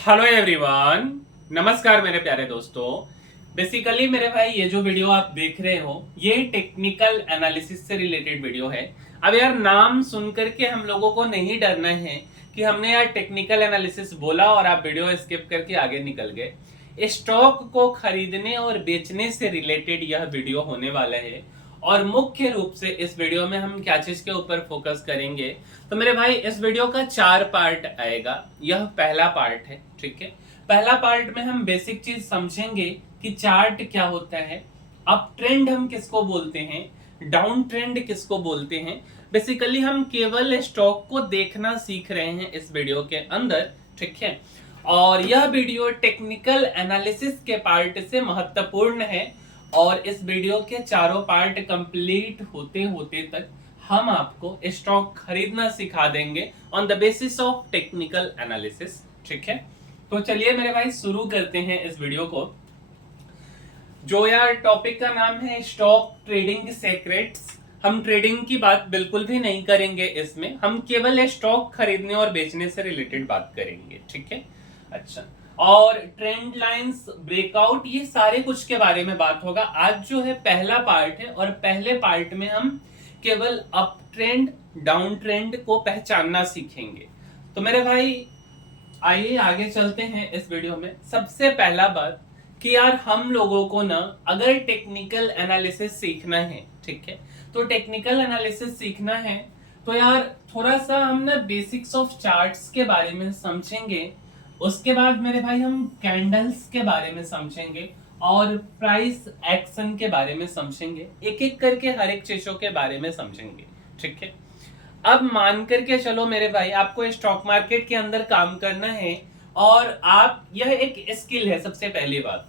Hello everyone, नमस्कार मेरे प्यारे दोस्तों। बेसिकली मेरे भाई ये जो वीडियो आप देख रहे हो ये टेक्निकल एनालिसिस से रिलेटेड वीडियो है। अब यार नाम सुन करके हम लोगों को नहीं डरना है कि हमने यार टेक्निकल एनालिसिस बोला और आप वीडियो स्किप करके आगे निकल गए। स्टॉक को खरीदने और बेचने से रिलेटेड यह वीडियो होने वाला है और मुख्य रूप से इस वीडियो में हम क्या चीज के ऊपर फोकस करेंगे। तो मेरे भाई इस वीडियो का 4 पार्ट आएगा। यह पहला पार्ट है, ठीक है। पहला पार्ट में हम बेसिक चीज समझेंगे कि चार्ट क्या होता है, अप ट्रेंड हम किसको बोलते हैं, डाउन ट्रेंड किसको बोलते हैं। बेसिकली हम केवल स्टॉक को देखना सीख रहे हैं इस वीडियो के अंदर, ठीक है। और यह वीडियो टेक्निकल एनालिसिस के पार्ट से महत्वपूर्ण है और इस वीडियो के चारों पार्ट कंप्लीट होते होते तक हम आपको स्टॉक खरीदना सिखा देंगे on the basis of technical analysis, ठीक है। तो चलिए मेरे भाई शुरू करते हैं इस वीडियो को। जो यार टॉपिक का नाम है स्टॉक ट्रेडिंग सीक्रेट्स। हम ट्रेडिंग की बात बिल्कुल भी नहीं करेंगे इसमें, हम केवल स्टॉक खरीदने और बेचने से रिलेटेड बात करेंगे, ठीक है। अच्छा, और ट्रेंड लाइंस, ब्रेकआउट, ये सारे कुछ के बारे में बात होगा। आज जो है पहला पार्ट है और पहले पार्ट में हम केवल अप ट्रेंड डाउन ट्रेंड को पहचानना सीखेंगे। तो मेरे भाई आइए आगे चलते हैं इस वीडियो में। सबसे पहला बात कि यार हम लोगों को ना अगर टेक्निकल एनालिसिस सीखना है, ठीक है, तो टेक्निकल एनालिसिस सीखना है तो यार थोड़ा सा हम ना बेसिक्स ऑफ चार्ट्स के बारे में समझेंगे। उसके बाद मेरे भाई हम कैंडल्स के बारे में समझेंगे और प्राइस एक्शन के बारे में समझेंगे, एक एक करके हर एक चीजों के बारे में समझेंगे, ठीक है। अब मान करके चलो मेरे भाई आपको स्टॉक मार्केट के अंदर काम करना है और आप, यह एक स्किल है सबसे पहली बात।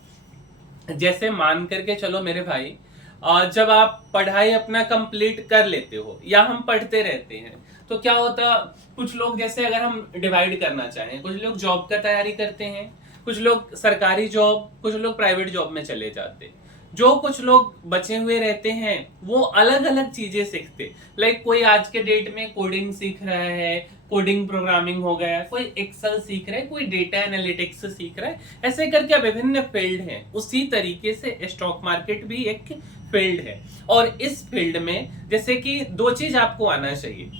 जैसे मान करके चलो मेरे भाई, जब आप पढ़ाई अपना कंप्लीट कर लेते हो या हम पढ़ते रहते हैं तो क्या होता, कुछ लोग जैसे अगर हम डिवाइड करना चाहें, कुछ लोग जॉब का तैयारी करते हैं, कुछ लोग सरकारी जॉब, कुछ लोग प्राइवेट जॉब में चले जाते हैं। जो कुछ लोग बचे हुए रहते हैं वो अलग अलग चीजें सीखते। लाइक कोई आज के डेट में कोडिंग सीख रहा है, कोडिंग प्रोग्रामिंग हो गया, कोई एक्सेल सीख रहा है, कोई डेटा एनालिटिक्स सीख रहा है, ऐसे करके विभिन्न फील्ड हैं। उसी तरीके से स्टॉक मार्केट भी एक फील्ड है और इस फील्ड में जैसे कि दो चीज आपको आना चाहिए,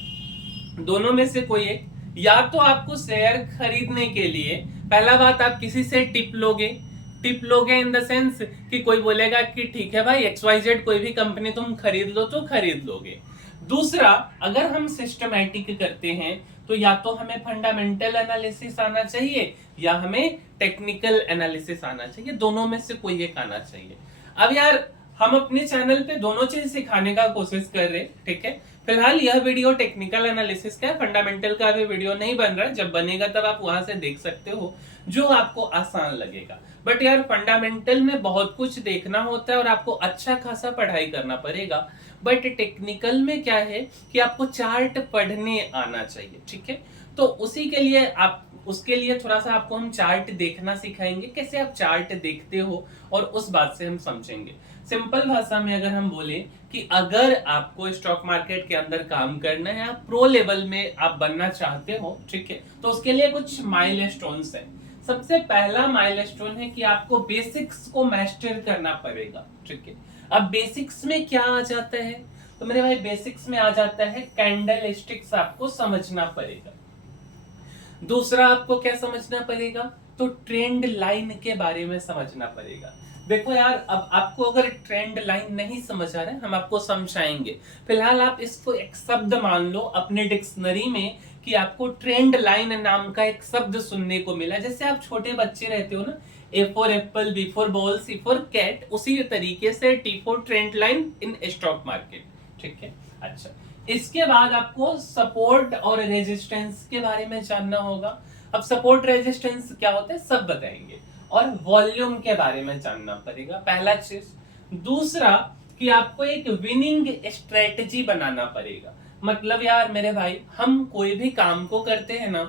दोनों में से कोई एक। या तो आपको शेयर खरीदने के लिए पहला बात आप किसी से टिप लोगे, टिप लोगे इन द सेंस कि कोई बोलेगा कि ठीक है भाई XYZ कोई भी कंपनी तुम खरीद लो तो खरीद लोगे। दूसरा, अगर हम सिस्टमैटिक करते हैं तो या तो हमें फंडामेंटल एनालिसिस आना चाहिए या हमें टेक्निकल एनालिसिस आना चाहिए, दोनों में से कोई एक आना चाहिए। अब यार हम अपने चैनल पे दोनों चीज सिखाने का कोशिश कर रहे, ठीक है। फिलहाल यह वीडियो टेक्निकल एनालिसिस का है, फंडामेंटल का अभी वीडियो नहीं बन रहा है, जब बनेगा तब आप वहां से देख सकते हो जो आपको आसान लगेगा। बट यार फंडामेंटल में बहुत कुछ देखना होता है और आपको अच्छा खासा पढ़ाई करना पड़ेगा। बट टेक्निकल में क्या है कि आपको चार्ट पढ़ने आना चाहिए, ठीक है। तो उसी के लिए आप, उसके लिए थोड़ा सा आपको हम चार्ट देखना सिखाएंगे, कैसे आप चार्ट देखते हो और उस बात से हम समझेंगे। सिंपल भाषा में अगर हम बोले कि अगर आपको स्टॉक मार्केट के अंदर काम करना है, आप प्रो लेवल में आप बनना चाहते हो, ठीक है, तो उसके लिए कुछ माइलस्टोन्स हैं। सबसे पहला माइलस्टोन है कि आपको बेसिक्स को मास्टर करना पड़ेगा, ठीक है। अब बेसिक्स में क्या आ जाता है, तो मेरे भाई बेसिक्स में आ जाता है कैंडल स्टिक्स, आपको समझना पड़ेगा। दूसरा आपको क्या समझना पड़ेगा, तो ट्रेंड लाइन के बारे में समझना पड़ेगा। देखो यार, अब आपको अगर ट्रेंड लाइन नहीं समझ आ रहा है हम आपको समझाएंगे। फिलहाल आप इसको एक शब्द मान लो अपने डिक्शनरी में कि आपको ट्रेंड लाइन नाम का एक शब्द सुनने को मिला। जैसे आप छोटे बच्चे रहते हो ना, A for apple, B for ball, C for cat, उसी तरीके से T for trend line in stock market, ठीक है। अच्छा, इसके बाद आपको सपोर्ट और रेजिस्टेंस के बारे में जानना होगा। अब सपोर्ट रेजिस्टेंस क्या होता है सब बताएंगे और वॉल्यूम के बारे में जानना पड़ेगा, पहला चीज। दूसरा कि आपको एक विनिंग स्ट्रेटजी बनाना पड़ेगा। मतलब यार मेरे भाई हम कोई भी काम को करते हैं ना,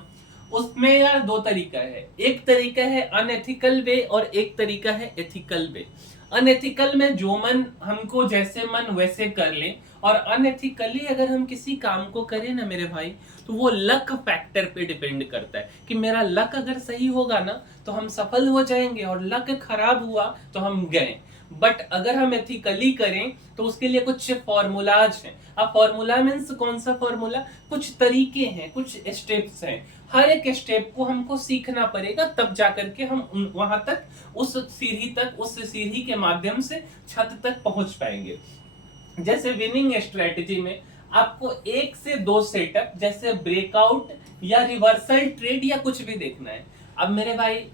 उसमें यार दो तरीका है, एक तरीका है अनएथिकल वे और एक तरीका है एथिकल वे। अनएथिकल में जो मन हमको जैसे मन वैसे कर ले, और अनएथिकली अगर हम किसी काम को करें ना मेरे भाई, तो वो लक फैक्टर पे डिपेंड करता है कि मेरा लक अगर सही होगा ना तो हम सफल हो जाएंगे, और लक खराब हुआ तो हम गए। बट अगर हम एथिकली करें तो उसके लिए कुछ फॉर्मूलाज हैं। अब फॉर्मूला मीन्स कौन सा फॉर्मूला, कुछ तरीके हैं, कुछ स्टेप्स हैं। हर एक स्टेप को हमको सीखना पड़ेगा, तब जाकर के हम वहां तक, उस सीढ़ी के माध्यम से छत तक पहुंच पाएंगे। जैसे विनिंग स्ट्रेटजी में आपको 1 से 2 सेटअप, जैसे ब्रेकआउट या रिवर्सल ट्रेड या कुछ भी देखना है। अब मेरे भाई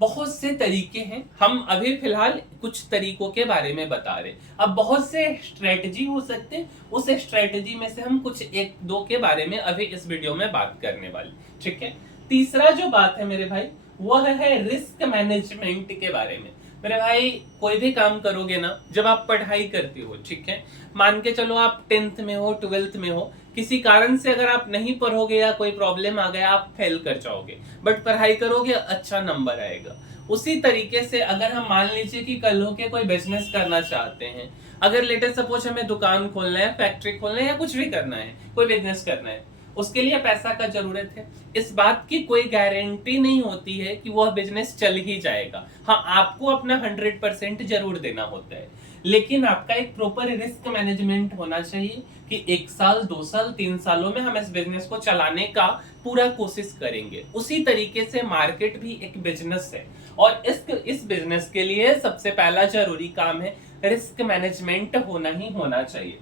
बहुत से तरीके हैं, हम अभी फिलहाल कुछ तरीकों के बारे में बता रहे। अब बहुत से स्ट्रेटजी हो सकते हैं, उस स्ट्रेटजी में से हम कुछ 1-2 के बारे में अभी इस वीडियो में बात करने वाले, ठीक है। तीसरा जो बात है मेरे भाई, वह है रिस्क मैनेजमेंट के बारे में। मेरे भाई कोई भी काम करोगे ना, जब आप पढ़ाई करते हो, ठीक है, मान के चलो आप 10th में हो, 12th में हो, किसी कारण से अगर आप नहीं पढ़ोगे या कोई प्रॉब्लम आ गया, आप फेल कर जाओगे, बट पढ़ाई करोगे अच्छा नंबर आएगा। उसी तरीके से अगर हम मान लीजिए कि कल होके कोई बिजनेस करना चाहते हैं, अगर लेटेस्ट सपोज हमें दुकान खोलना है, फैक्ट्री खोलना है या कुछ भी करना है, कोई बिजनेस करना है, उसके लिए पैसा का जरूरत है। इस बात की कोई गारंटी नहीं होती है कि वह बिजनेस चल ही जाएगा। हाँ, आपको अपना 100% जरूर देना होता है, लेकिन आपका एक प्रॉपर रिस्क मैनेजमेंट होना चाहिए कि 1 साल, 2 साल, 3 सालों में हम इस बिजनेस को चलाने का पूरा कोशिश करेंगे। उसी तरीके से मार्केट भी एक बिजनेस है, और इस बिजनेस के लिए सबसे पहला जरूरी काम है रिस्क मैनेजमेंट होना ही होना चाहिए।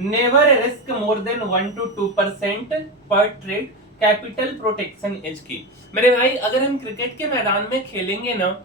Never risk more than 1 to 2% पर ट्रेड, कैपिटल प्रोटेक्शन इज की। मेरे भाई अगर हम क्रिकेट के मैदान में खेलेंगे ना,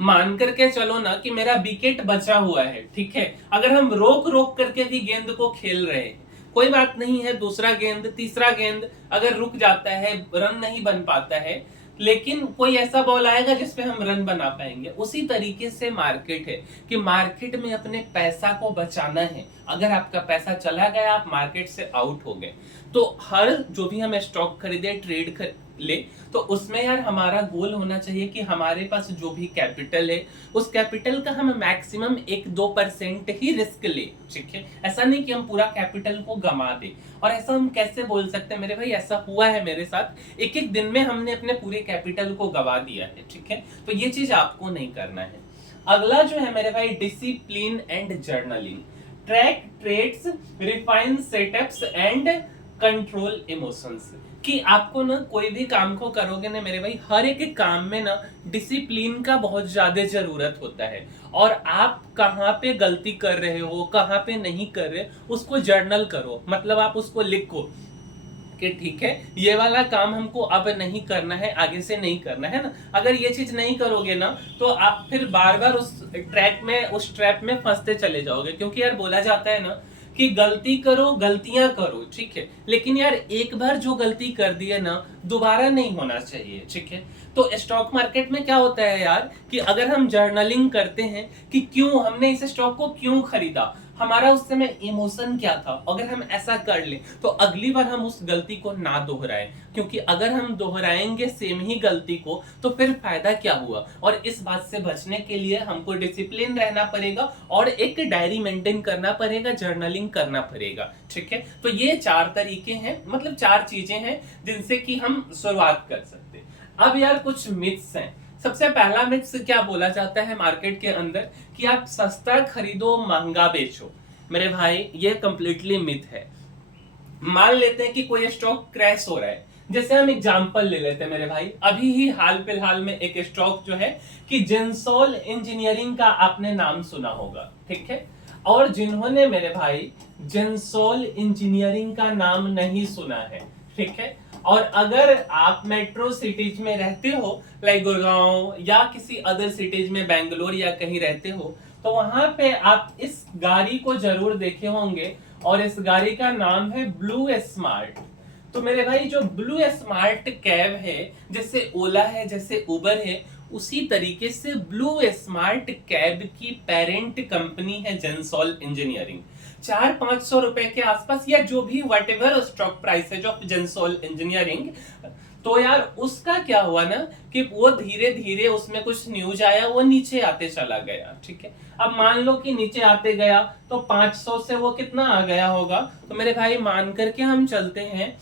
मान करके चलो ना कि मेरा विकेट बचा हुआ है, ठीक है, अगर हम रोक रोक करके भी गेंद को खेल रहे हैं, कोई बात नहीं है, दूसरा गेंद, तीसरा गेंद अगर रुक जाता है, रन नहीं बन पाता है, लेकिन कोई ऐसा बॉल आएगा जिसपे हम रन बना पाएंगे। उसी तरीके से मार्केट है कि मार्केट में अपने पैसा को बचाना है। अगर आपका पैसा चला गया, आप मार्केट से आउट हो गए, तो हर जो भी हम स्टॉक खरीदे, ट्रेड ले, तो उसमें यार हमारा गोल होना चाहिए कि हमारे पास जो भी कैपिटल है, उस कैपिटल का हम मैक्सिमम 1-2% ही रिस्क ले, ठीक है। ऐसा नहीं कि हम पूरा कैपिटल को गंवा दे। और ऐसा हम कैसे बोल सकते हैं मेरे भाई, ऐसा हुआ है मेरे साथ, एक दिन में हमने अपने पूरे कैपिटल को गंवा दिया है, ठीक है। तो ये चीज आपको नहीं करना है। अगला जो है मेरे भाई, discipline and journaling, track trades, refine setups and control emotions. कि आपको ना कोई भी काम को करोगे ना मेरे भाई, हर एक काम में ना डिसिप्लिन का बहुत ज्यादा जरूरत होता है, और आप कहाँ पे गलती कर रहे हो, कहाँ पे नहीं कर रहे, उसको जर्नल करो। मतलब आप उसको लिखो कि ठीक है, ये वाला काम हमको अब नहीं करना है, आगे से नहीं करना है ना। अगर ये चीज नहीं करोगे ना, तो आप फिर बार बार उस ट्रैप में फंसते चले जाओगे। क्योंकि यार बोला जाता है ना कि गलती करो, गलतियां करो, ठीक है, लेकिन यार एक बार जो गलती कर दी है ना, दोबारा नहीं होना चाहिए, ठीक है। तो स्टॉक मार्केट में क्या होता है यार, कि अगर हम जर्नलिंग करते हैं कि क्यों हमने इस स्टॉक को क्यों खरीदा, हमारा उस समय इमोशन क्या था, अगर हम ऐसा कर ले तो अगली बार हम उस गलती को ना दोहराएं। क्योंकि अगर हम दोहराएंगे सेम ही गलती को, तो फिर फायदा क्या हुआ। और इस बात से बचने के लिए हमको डिसिप्लिन रहना पड़ेगा, और एक डायरी मेंटेन करना पड़ेगा, जर्नलिंग करना पड़ेगा, ठीक है। तो ये 4 तरीके हैं, मतलब 4 चीजें हैं जिनसे कि हम शुरुआत कर सकते हैं। अब यार कुछ मिथ्स हैं। सबसे पहला मिथ्स क्या बोला जाता है मार्केट के अंदर, कि आप सस्ता खरीदो, महंगा बेचो। मेरे भाई ये कंप्लीटली मिथ है। मान लेते हैं कि कोई स्टॉक क्रैश हो रहा है, जैसे हम एग्जांपल ले लेते हैं मेरे भाई, अभी ही हाल फिलहाल में एक स्टॉक जो है कि जेंसोल इंजीनियरिंग का आपने नाम सुना होगा, ठीक है। और जिन्होंने मेरे भाई जेंसोल इंजीनियरिंग का नाम नहीं सुना है, ठीक है, और अगर आप मेट्रो सिटीज में रहते हो, लाइक गुड़गांव या किसी अदर सिटीज में, बेंगलोर या कहीं रहते हो, तो वहां पे आप इस गाड़ी को जरूर देखे होंगे, और इस गाड़ी का नाम है ब्लू स्मार्ट। तो मेरे भाई जो ब्लू स्मार्ट कैब है, जैसे ओला है, जैसे उबर है, उसी तरीके से ब्लू स्मार्ट कैब की पेरेंट कंपनी है जेंसोल इंजीनियरिंग। 400-500 रुपए के आसपास, या जो भी व्हाटएवर स्टॉक प्राइस है जो जेंसोल इंजीनियरिंग, तो यार उसका क्या हुआ ना कि वो धीरे धीरे उसमें कुछ न्यूज आया, वो नीचे आते चला गया। ठीक है, अब मान लो कि नीचे आते गया तो 500 से वो कितना आ गया होगा, तो मेरे भाई मान करके हम चलते हैं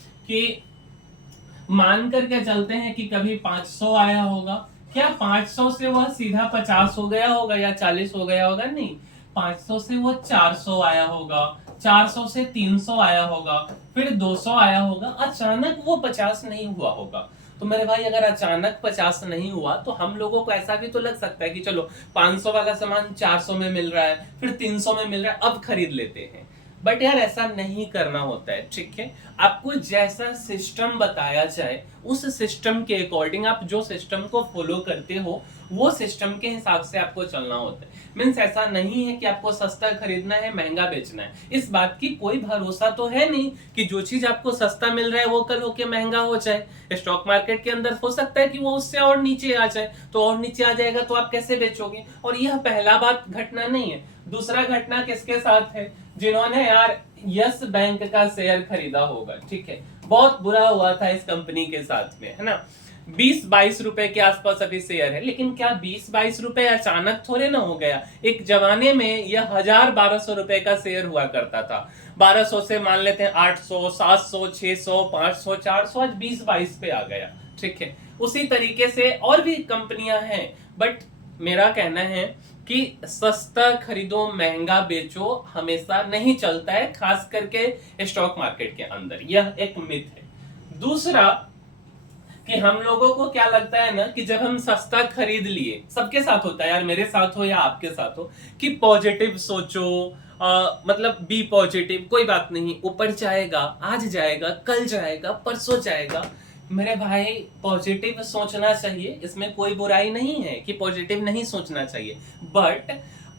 कि कभी 500 आया होगा। क्या 500 से वह सीधा 50 हो गया होगा या 40 हो गया होगा? नहीं, 500 से वो 400 आया होगा, 400 से 300 आया होगा, फिर 200 आया होगा। अचानक वो 50 नहीं हुआ होगा। तो मेरे भाई अगर अचानक 50 नहीं हुआ तो हम लोगों को ऐसा भी तो लग सकता है कि चलो 500 वाला सामान 400 में मिल रहा है, फिर 300 में मिल रहा है, अब खरीद लेते हैं। बट यार ऐसा नहीं करना होता है। ठीक है, आपको जैसा सिस्टम बताया जाए उस सिस्टम के अकॉर्डिंग, आप जो सिस्टम को फॉलो करते हो वो सिस्टम के हिसाब से आपको चलना होता है। मीन्स ऐसा नहीं है कि आपको सस्ता खरीदना है महंगा बेचना है। इस बात की कोई भरोसा तो है नहीं कि जो चीज आपको सस्ता मिल रहा है वो कल होके महंगा हो जाए। स्टॉक मार्केट के अंदर हो सकता है कि वो उससे और नीचे आ जाए, तो और नीचे आ जाएगा तो आप कैसे बेचोगे? और यह पहला बात घटना नहीं है। दूसरा घटना किसके साथ है? जिन्होंने यार यस बैंक का शेयर खरीदा होगा। ठीक है, बहुत बुरा हुआ था इस कंपनी के साथ में, है ना। 20-22 रुपए के आसपास अभी शेयर है, लेकिन क्या 20-22 रुपए अचानक थोड़े ना हो गया। एक जमाने में यह 1000-1200 रुपए का शेयर हुआ करता था। 1200 से मान लेते हैं 800, 700, 600, 500, 400, आज 20-22 पे आ गया। ठीक है, उसी तरीके से और भी कंपनियां हैं। बट मेरा कहना है कि सस्ता खरीदो महंगा बेचो हमेशा नहीं चलता है, खास करके स्टॉक मार्केट के अंदर। यह एक मिथ है। दूसरा कि हम लोगों को क्या लगता है ना कि जब हम सस्ता खरीद लिए, सबके साथ होता है यार, मेरे साथ हो या आपके साथ हो, कि पॉजिटिव सोचो, मतलब बी पॉजिटिव, कोई बात नहीं, ऊपर जाएगा, आज जाएगा, कल जाएगा, परसों जाएगा। मेरे भाई पॉजिटिव सोचना चाहिए, इसमें कोई बुराई नहीं है कि पॉजिटिव नहीं सोचना चाहिए। बट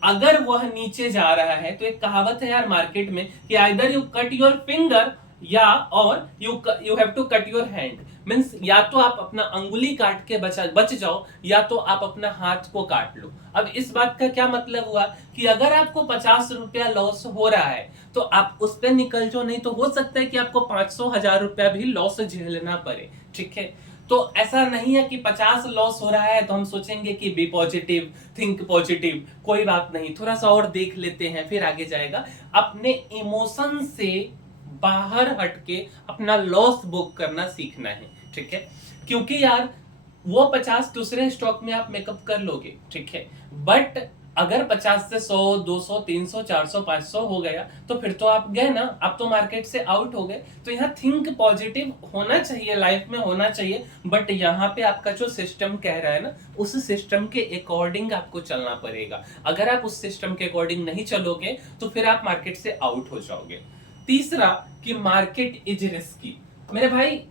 अगर वह नीचे जा रहा है तो एक कहावत है यार मार्केट में कि either you cut your finger या or you have to cut your hand. Means या तो आप अपना अंगुली काट के बच जाओ या तो आप अपना हाथ को काट लो। अब इस बात का क्या मतलब हुआ कि अगर आपको 50 रुपया लॉस हो रहा है तो आप उस पर निकल जाओ, नहीं तो हो सकता है कि आपको 500-1000 रुपया भी लॉस झेलना पड़े। ठीक है, तो ऐसा नहीं है कि 50 लॉस हो रहा है तो हम सोचेंगे कि बी पॉजिटिव, थिंक पॉजिटिव, कोई बात नहीं, थोड़ा सा और देख लेते हैं फिर आगे जाएगा। अपने इमोशन से बाहर हटके अपना लॉस बुक करना सीखना है। ठीक है, क्योंकि यार वो 50 दूसरे स्टॉक में आप मेकअप कर लोगे। ठीक है, बट अगर 50 से 100, 200, 300, 400, 500 हो गया तो फिर तो आप गए ना, आप तो मार्केट से आउट हो गए। तो यहाँ थिंक पॉजिटिव होना चाहिए, लाइफ में होना चाहिए। बट यहाँ पे आपका जो सिस्टम कह रहा है ना, उस सिस्टम के अकॉर्डिंग आपको चलना पड़ेगा। अगर आप उस सिस्टम के अकॉर्डिंग नहीं चलोगे तो फिर आप मार्केट से आउट हो जाओगे। तीसरा कि मार्केट इज रिस्की। मेरे भाई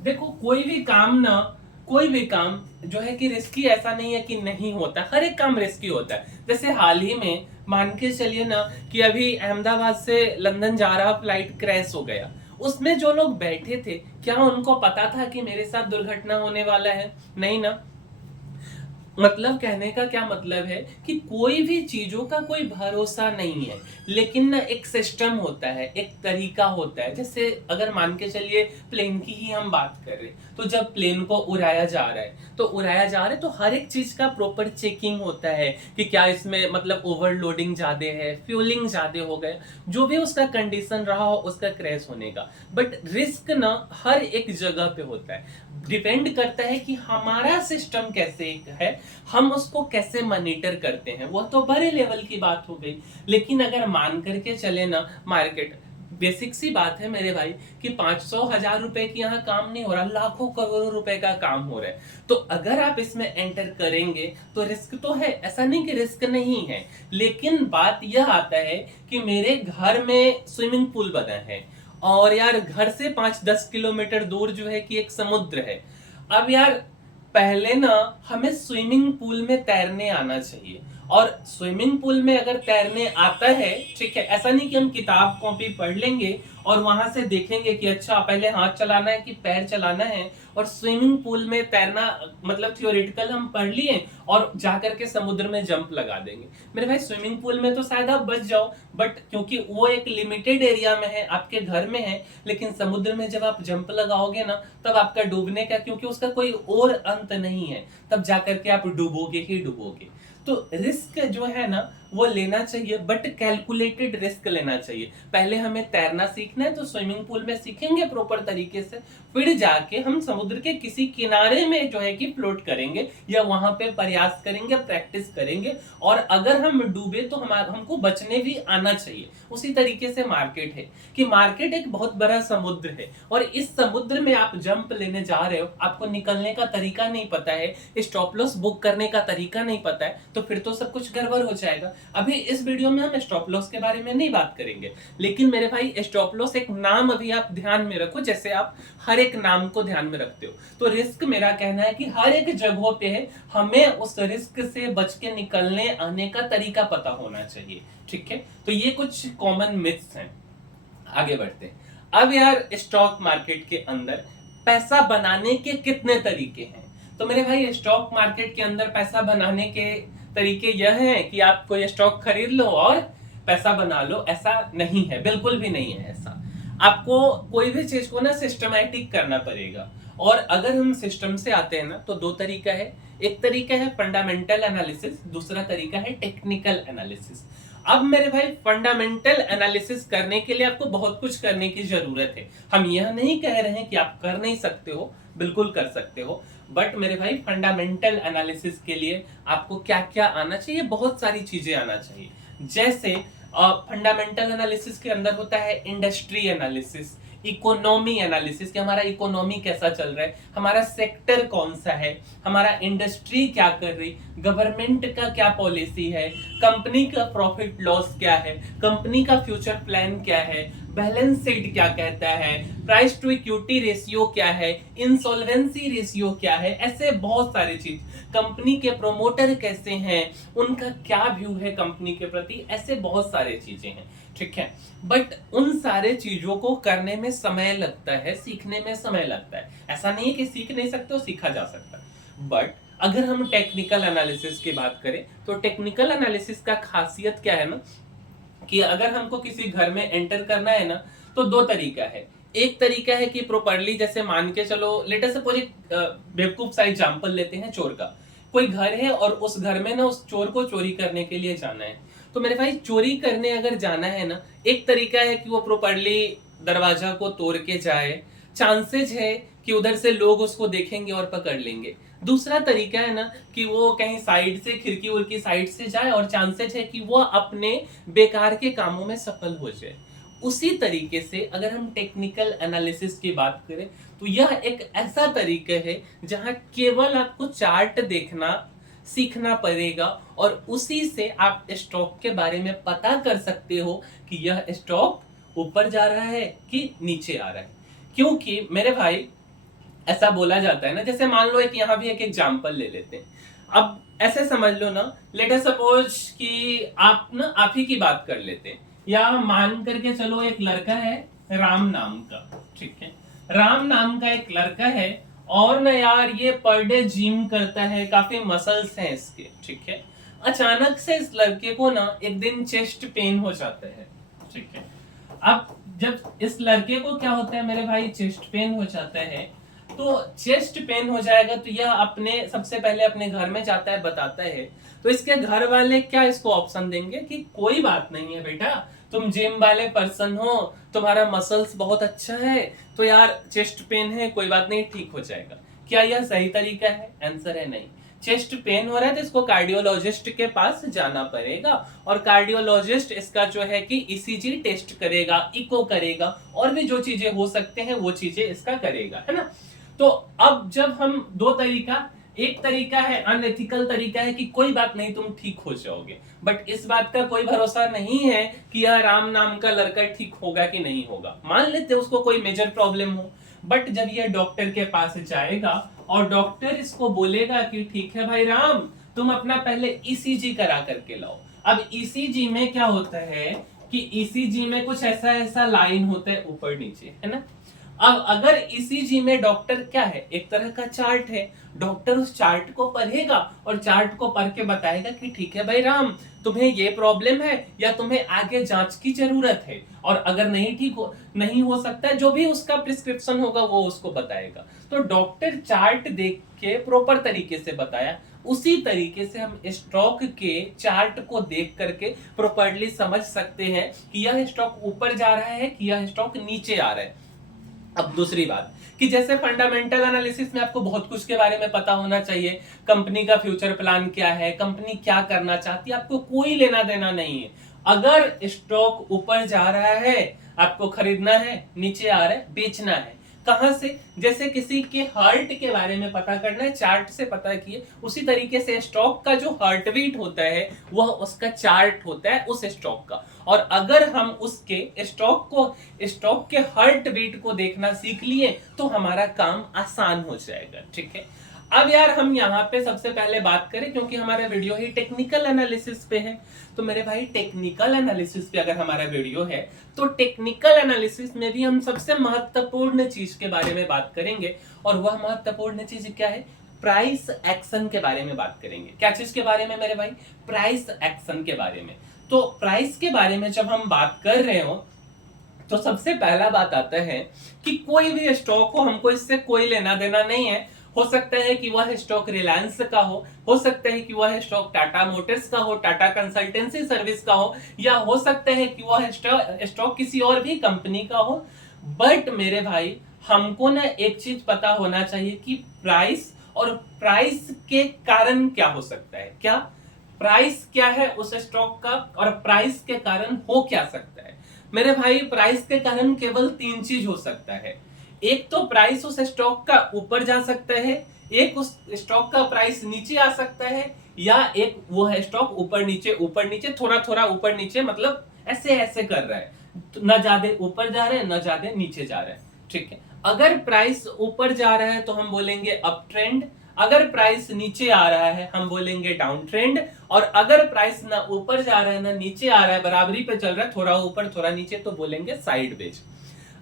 देखो, कोई भी काम जो है कि रिस्की ऐसा नहीं है कि नहीं होता, हर एक काम रिस्की होता है। जैसे हाल ही में मान के चलिए ना कि अभी अहमदाबाद से लंदन जा रहा फ्लाइट क्रैश हो गया। उसमें जो लोग बैठे थे, क्या उनको पता था कि मेरे साथ दुर्घटना होने वाला है? नहीं ना। मतलब कहने का क्या मतलब है कि कोई भी चीजों का कोई भरोसा नहीं है, लेकिन ना एक सिस्टम होता है, एक तरीका होता है। जैसे अगर मान के चलिए प्लेन की ही हम बात कर रहे, तो जब प्लेन को उड़ाया जा रहा है तो हर एक चीज का प्रॉपर चेकिंग होता है कि क्या इसमें मतलब ओवरलोडिंग ज्यादा है, फ्यूलिंग ज्यादा हो गया, जो भी उसका कंडीशन रहा हो उसका क्रैश होने का। बट रिस्क ना हर एक जगह पे होता है, डिपेंड करता है कि हमारा सिस्टम कैसे है, हम उसको कैसे मॉनिटर करते हैं। वो तो बड़े लेवल की बात हो गई। लेकिन अगर मान करके चले ना मार्केट, बेसिक सी बात है मेरे भाई कि 500-1000 रुपए की यहाँ काम नहीं हो रहा, लाखों करोड़ों रुपए का काम हो रहा है। तो अगर आप इसमें एंटर करेंगे तो रिस्क तो है, ऐसा नहीं कि रिस्क नहीं है। लेकिन बात यह आता है कि मेरे घर में स्विमिंग पूल बना है और यार घर से 5-10 किलोमीटर दूर जो है कि एक समुद्र है। अब यार पहले ना हमें स्विमिंग पूल में तैरने आना चाहिए और स्विमिंग पूल में अगर तैरने आता है, ठीक है, ऐसा नहीं कि हम किताब कॉपी पढ़ लेंगे और वहां से देखेंगे कि अच्छा पहले हाथ चलाना है कि पैर चलाना है, और स्विमिंग पूल में तैरना मतलब थियोरेटिकल हम पढ़ लिए और जाकर के समुद्र में जंप लगा देंगे। मेरे भाई स्विमिंग पूल में तो शायद आप बच जाओ, बट क्योंकि वो एक लिमिटेड एरिया में है, आपके घर में है, लेकिन समुद्र में जब आप जंप लगाओगे ना, तब आपका डूबने का, क्योंकि उसका कोई और अंत नहीं है, तब जाकर के आप डूबोगे ही डूबोगे। तो रिस्क जो है ना वो लेना चाहिए, बट कैलकुलेटेड रिस्क लेना चाहिए। पहले हमें तैरना सीखना है तो स्विमिंग पूल में सीखेंगे प्रॉपर तरीके से, फिर जाके हम समुद्र के किसी किनारे में जो है कि फ्लोट करेंगे या वहां पे प्रयास करेंगे, प्रैक्टिस करेंगे, और अगर हम डूबे तो हमको बचने भी आना चाहिए। उसी तरीके से मार्केट है कि मार्केट एक बहुत बड़ा समुद्र है, और इस समुद्र में आप जंप लेने जा रहे हो, आपको निकलने का तरीका नहीं पता है, स्टॉप लॉस बुक करने का तरीका नहीं पता है, तो फिर तो सब कुछ गड़बड़ हो जाएगा। अभी इस वीडियो में हम स्टॉप लॉस के बारे में नहीं बात करेंगे, लेकिन मेरे भाई स्टॉप लॉस एक नाम अभी आप ध्यान में रखो, जैसे आप हर एक नाम को ध्यान में रखते हो। तो रिस्क मेरा कहना है कि हर एक जगहों पे है, हमें उस रिस्क से बच के निकलने आने का तरीका पता होना चाहिए, ठीक है। तो ये कुछ कॉमन मिथ्स हैं। आगे बढ़ते हैं। अब यार स्टॉक मार्केट के अंदर पैसा बनाने के कितने तरीके हैं? तो मेरे भाई स्टॉक मार्केट के अंदर पैसा बनाने के तरीके यह हैं कि आप कोई स्टॉक खरीद लो और पैसा बना लो, ऐसा नहीं है, बिल्कुल भी नहीं है ऐसा। आपको कोई भी चीज को ना सिस्टमैटिक करना पड़ेगा, और अगर हम सिस्टम से आते हैं ना तो दो तरीका है। एक तरीका है फंडामेंटल एनालिसिस, दूसरा तरीका है टेक्निकल एनालिसिस। अब मेरे भाई फंडामेंटल एनालिसिस करने के लिए आपको बहुत कुछ करने की जरूरत है। हम यह नहीं कह रहे हैं कि आप कर नहीं सकते हो, बिल्कुल कर सकते हो, बट मेरे भाई फंडामेंटल एनालिसिस के लिए आपको क्या क्या आना चाहिए? बहुत सारी चीजें आना चाहिए। जैसे फंडामेंटल एनालिसिस के अंदर होता है इंडस्ट्री एनालिसिस, इकोनॉमी एनालिसिस, कि हमारा इकोनॉमी कैसा चल रहा है, हमारा सेक्टर कौन सा है, हमारा इंडस्ट्री क्या कर रही, गवर्नमेंट का क्या पॉलिसी है, कंपनी का प्रॉफिट लॉस क्या है, कंपनी का फ्यूचर प्लान क्या है, बैलेंस शीट क्या कहता है, प्राइस टू इक्विटी रेशियो क्या है, इंसॉल्वेंसी रेशियो क्या है, ऐसे बहुत सारी चीज, कंपनी के प्रोमोटर कैसे हैं, उनका क्या व्यू है कंपनी के प्रति, ऐसे बहुत सारे चीजें हैं, ठीक है। बट उन सारे चीजों को करने में समय लगता है, सीखने में समय लगता है। ऐसा नहीं है कि सीख नहीं सकते हो, सीखा जा सकता है। बट अगर हम टेक्निकल एनालिसिस की बात करें तो टेक्निकल एनालिसिस का खासियत क्या है ना, कि अगर हमको किसी घर में एंटर करना है ना तो दो तरीका है। एक तरीका है कि प्रॉपर्ली, जैसे मान के चलो, लेट अस सपोज एक बेवकूफ सा एग्जांपल लेते हैं चोर का। कोई घर है और उस घर में ना उस चोर को चोरी करने के लिए जाना है। तो मेरे भाई चोरी करने अगर जाना है ना, एक तरीका है कि वो प्रॉपर्ली दरवाजा को तोड़ के जाए, चांसेस है कि उधर से लोग उसको देखेंगे और पकड़ लेंगे। दूसरा तरीका है ना कि वो कहीं साइड से, खिड़की उड़की साइड से जाए, और चांसेस है कि वो अपने बेकार के कामों में सफल हो जाए। उसी तरीके से अगर हम टेक्निकल एनालिसिस की बात करें तो यह एक ऐसा तरीका है जहां केवल आपको चार्ट देखना सीखना पड़ेगा, और उसी से आप स्टॉक के बारे में पता कर सकते हो कि यह स्टॉक ऊपर जा रहा है कि नीचे आ रहा है। क्योंकि मेरे भाई ऐसा बोला जाता है ना, जैसे मान लो एक यहाँ भी एक एग्जांपल ले लेते हैं। अब ऐसे समझ लो ना, लेट अस सपोज कि आप ही की बात कर लेते हैं, या मान करके चलो एक लड़का है राम नाम का, ठीक है। राम नाम का एक लड़का है, और ना यार ये पर डे जिम करता है, काफी मसल्स हैं इसके, ठीक है। अचानक से इस लड़के को ना एक दिन चेस्ट पेन हो जाता है, ठीक है। अब जब इस लड़के को क्या होता है मेरे भाई, चेस्ट पेन हो जाता है, तो चेस्ट पेन हो जाएगा तो यह अपने सबसे पहले अपने घर में जाता है, बताता है। तो इसके घर वाले क्या इसको ऑप्शन देंगे कि कोई बात नहीं है बेटा, तुम जिम वाले पर्सन हो, तुम्हारा मसल्स बहुत अच्छा है, तो यार चेस्ट पेन है, कोई बात नहीं, ठीक हो जाएगा। क्या यह सही तरीका है? आंसर है नहीं। चेस्ट पेन हो रहा है तो इसको कार्डियोलॉजिस्ट के पास जाना पड़ेगा, और कार्डियोलॉजिस्ट इसका जो है कि ईसीजी टेस्ट करेगा, इको करेगा, और भी जो चीजें हो सकते हैं वो चीजें इसका करेगा, है ना। तो अब जब हम दो तरीका, एक तरीका है अनएथिकल तरीका है कि कोई बात नहीं तुम ठीक हो जाओगे, बट इस बात का कोई भरोसा नहीं है कि यह राम नाम का लड़का ठीक होगा कि नहीं होगा। मान लेते उसको कोई मेजर प्रॉब्लम हो, बट जब यह डॉक्टर के पास जाएगा और डॉक्टर इसको बोलेगा कि ठीक है भाई राम, तुम अपना पहले ईसीजी करा करके लाओ। अब ईसीजी में क्या होता है कि ईसीजी में कुछ ऐसा ऐसा लाइन होता है ऊपर नीचे, है ना। अब अगर ईसीजी में डॉक्टर क्या है, एक तरह का चार्ट है, डॉक्टर उस चार्ट को पढ़ेगा और चार्ट को पढ़ के बताएगा कि ठीक है भाई राम, तुम्हें ये प्रॉब्लम है या तुम्हें आगे जांच की जरूरत है, और अगर नहीं हो सकता है, जो भी उसका प्रिस्क्रिप्शन होगा वो उसको बताएगा। तो डॉक्टर चार्ट देख के प्रॉपर तरीके से बताया, उसी तरीके से हम स्टॉक के चार्ट को देख करके प्रॉपरली समझ सकते हैं कि यह स्टॉक ऊपर जा रहा है कि यह स्टॉक नीचे आ रहा है। अब दूसरी बात कि जैसे फंडामेंटल एनालिसिस में आपको बहुत कुछ के बारे में पता होना चाहिए, कंपनी का फ्यूचर प्लान क्या है, कंपनी क्या करना चाहती है, आपको कोई लेना देना नहीं है। अगर स्टॉक ऊपर जा रहा है आपको खरीदना है, नीचे आ रहा है बेचना है। कहां से, जैसे किसी के हार्ट के बारे में पता करना है, चार्ट से पता किए, उसी तरीके से स्टॉक का जो हार्ट बीट होता है वह उसका चार्ट होता है उस स्टॉक का। और अगर हम उसके स्टॉक के हार्ट बीट को देखना सीख लिए तो हमारा काम आसान हो जाएगा। ठीक है, अब यार हम यहाँ पे सबसे पहले बात करें, क्योंकि हमारा वीडियो ही टेक्निकल एनालिसिस पे है, तो मेरे भाई टेक्निकल एनालिसिस पे अगर हमारा वीडियो है तो टेक्निकल एनालिसिस में भी हम सबसे महत्वपूर्ण चीज के बारे में बात करेंगे। और वह महत्वपूर्ण चीज क्या है, प्राइस एक्शन के बारे में बात करेंगे। क्या चीज के बारे में मेरे भाई, प्राइस एक्शन के बारे में। तो प्राइस के बारे में जब हम बात कर रहे हो तो सबसे पहला बात आता है कि कोई भी स्टॉक हो, हमको इससे कोई लेना देना नहीं है। हो सकता है कि वह स्टॉक रिलायंस का हो सकता है कि वह स्टॉक टाटा मोटर्स का हो, टाटा कंसल्टेंसी सर्विस का हो, या हो सकता है कि वह स्टॉक किसी और भी कंपनी का हो। बट मेरे भाई हमको ना एक चीज पता होना चाहिए कि प्राइस और प्राइस के कारण क्या हो सकता है, क्या प्राइस क्या है उस स्टॉक का और प्राइस के कारण हो क्या सकता है। मेरे भाई प्राइस के कारण केवल 3 चीज हो सकता है। एक तो प्राइस उस स्टॉक का ऊपर जा सकता है, एक उस स्टॉक का प्राइस नीचे आ सकता है, या एक वो है स्टॉक ऊपर नीचे थोड़ा थोड़ा ऊपर नीचे, मतलब ऐसे ऐसे कर रहा है, न ज्यादा ऊपर जा रहा है न ज्यादा नीचे जा रहा है। ठीक है, अगर प्राइस ऊपर जा रहा है तो हम बोलेंगे अप ट्रेंड, अगर प्राइस नीचे आ रहा है हम बोलेंगे डाउन ट्रेंड, और अगर प्राइस ना ऊपर जा रहा है ना नीचे आ रहा है, बराबरी पे चल रहा है, थोड़ा ऊपर थोड़ा नीचे, तो बोलेंगे साइडवेज।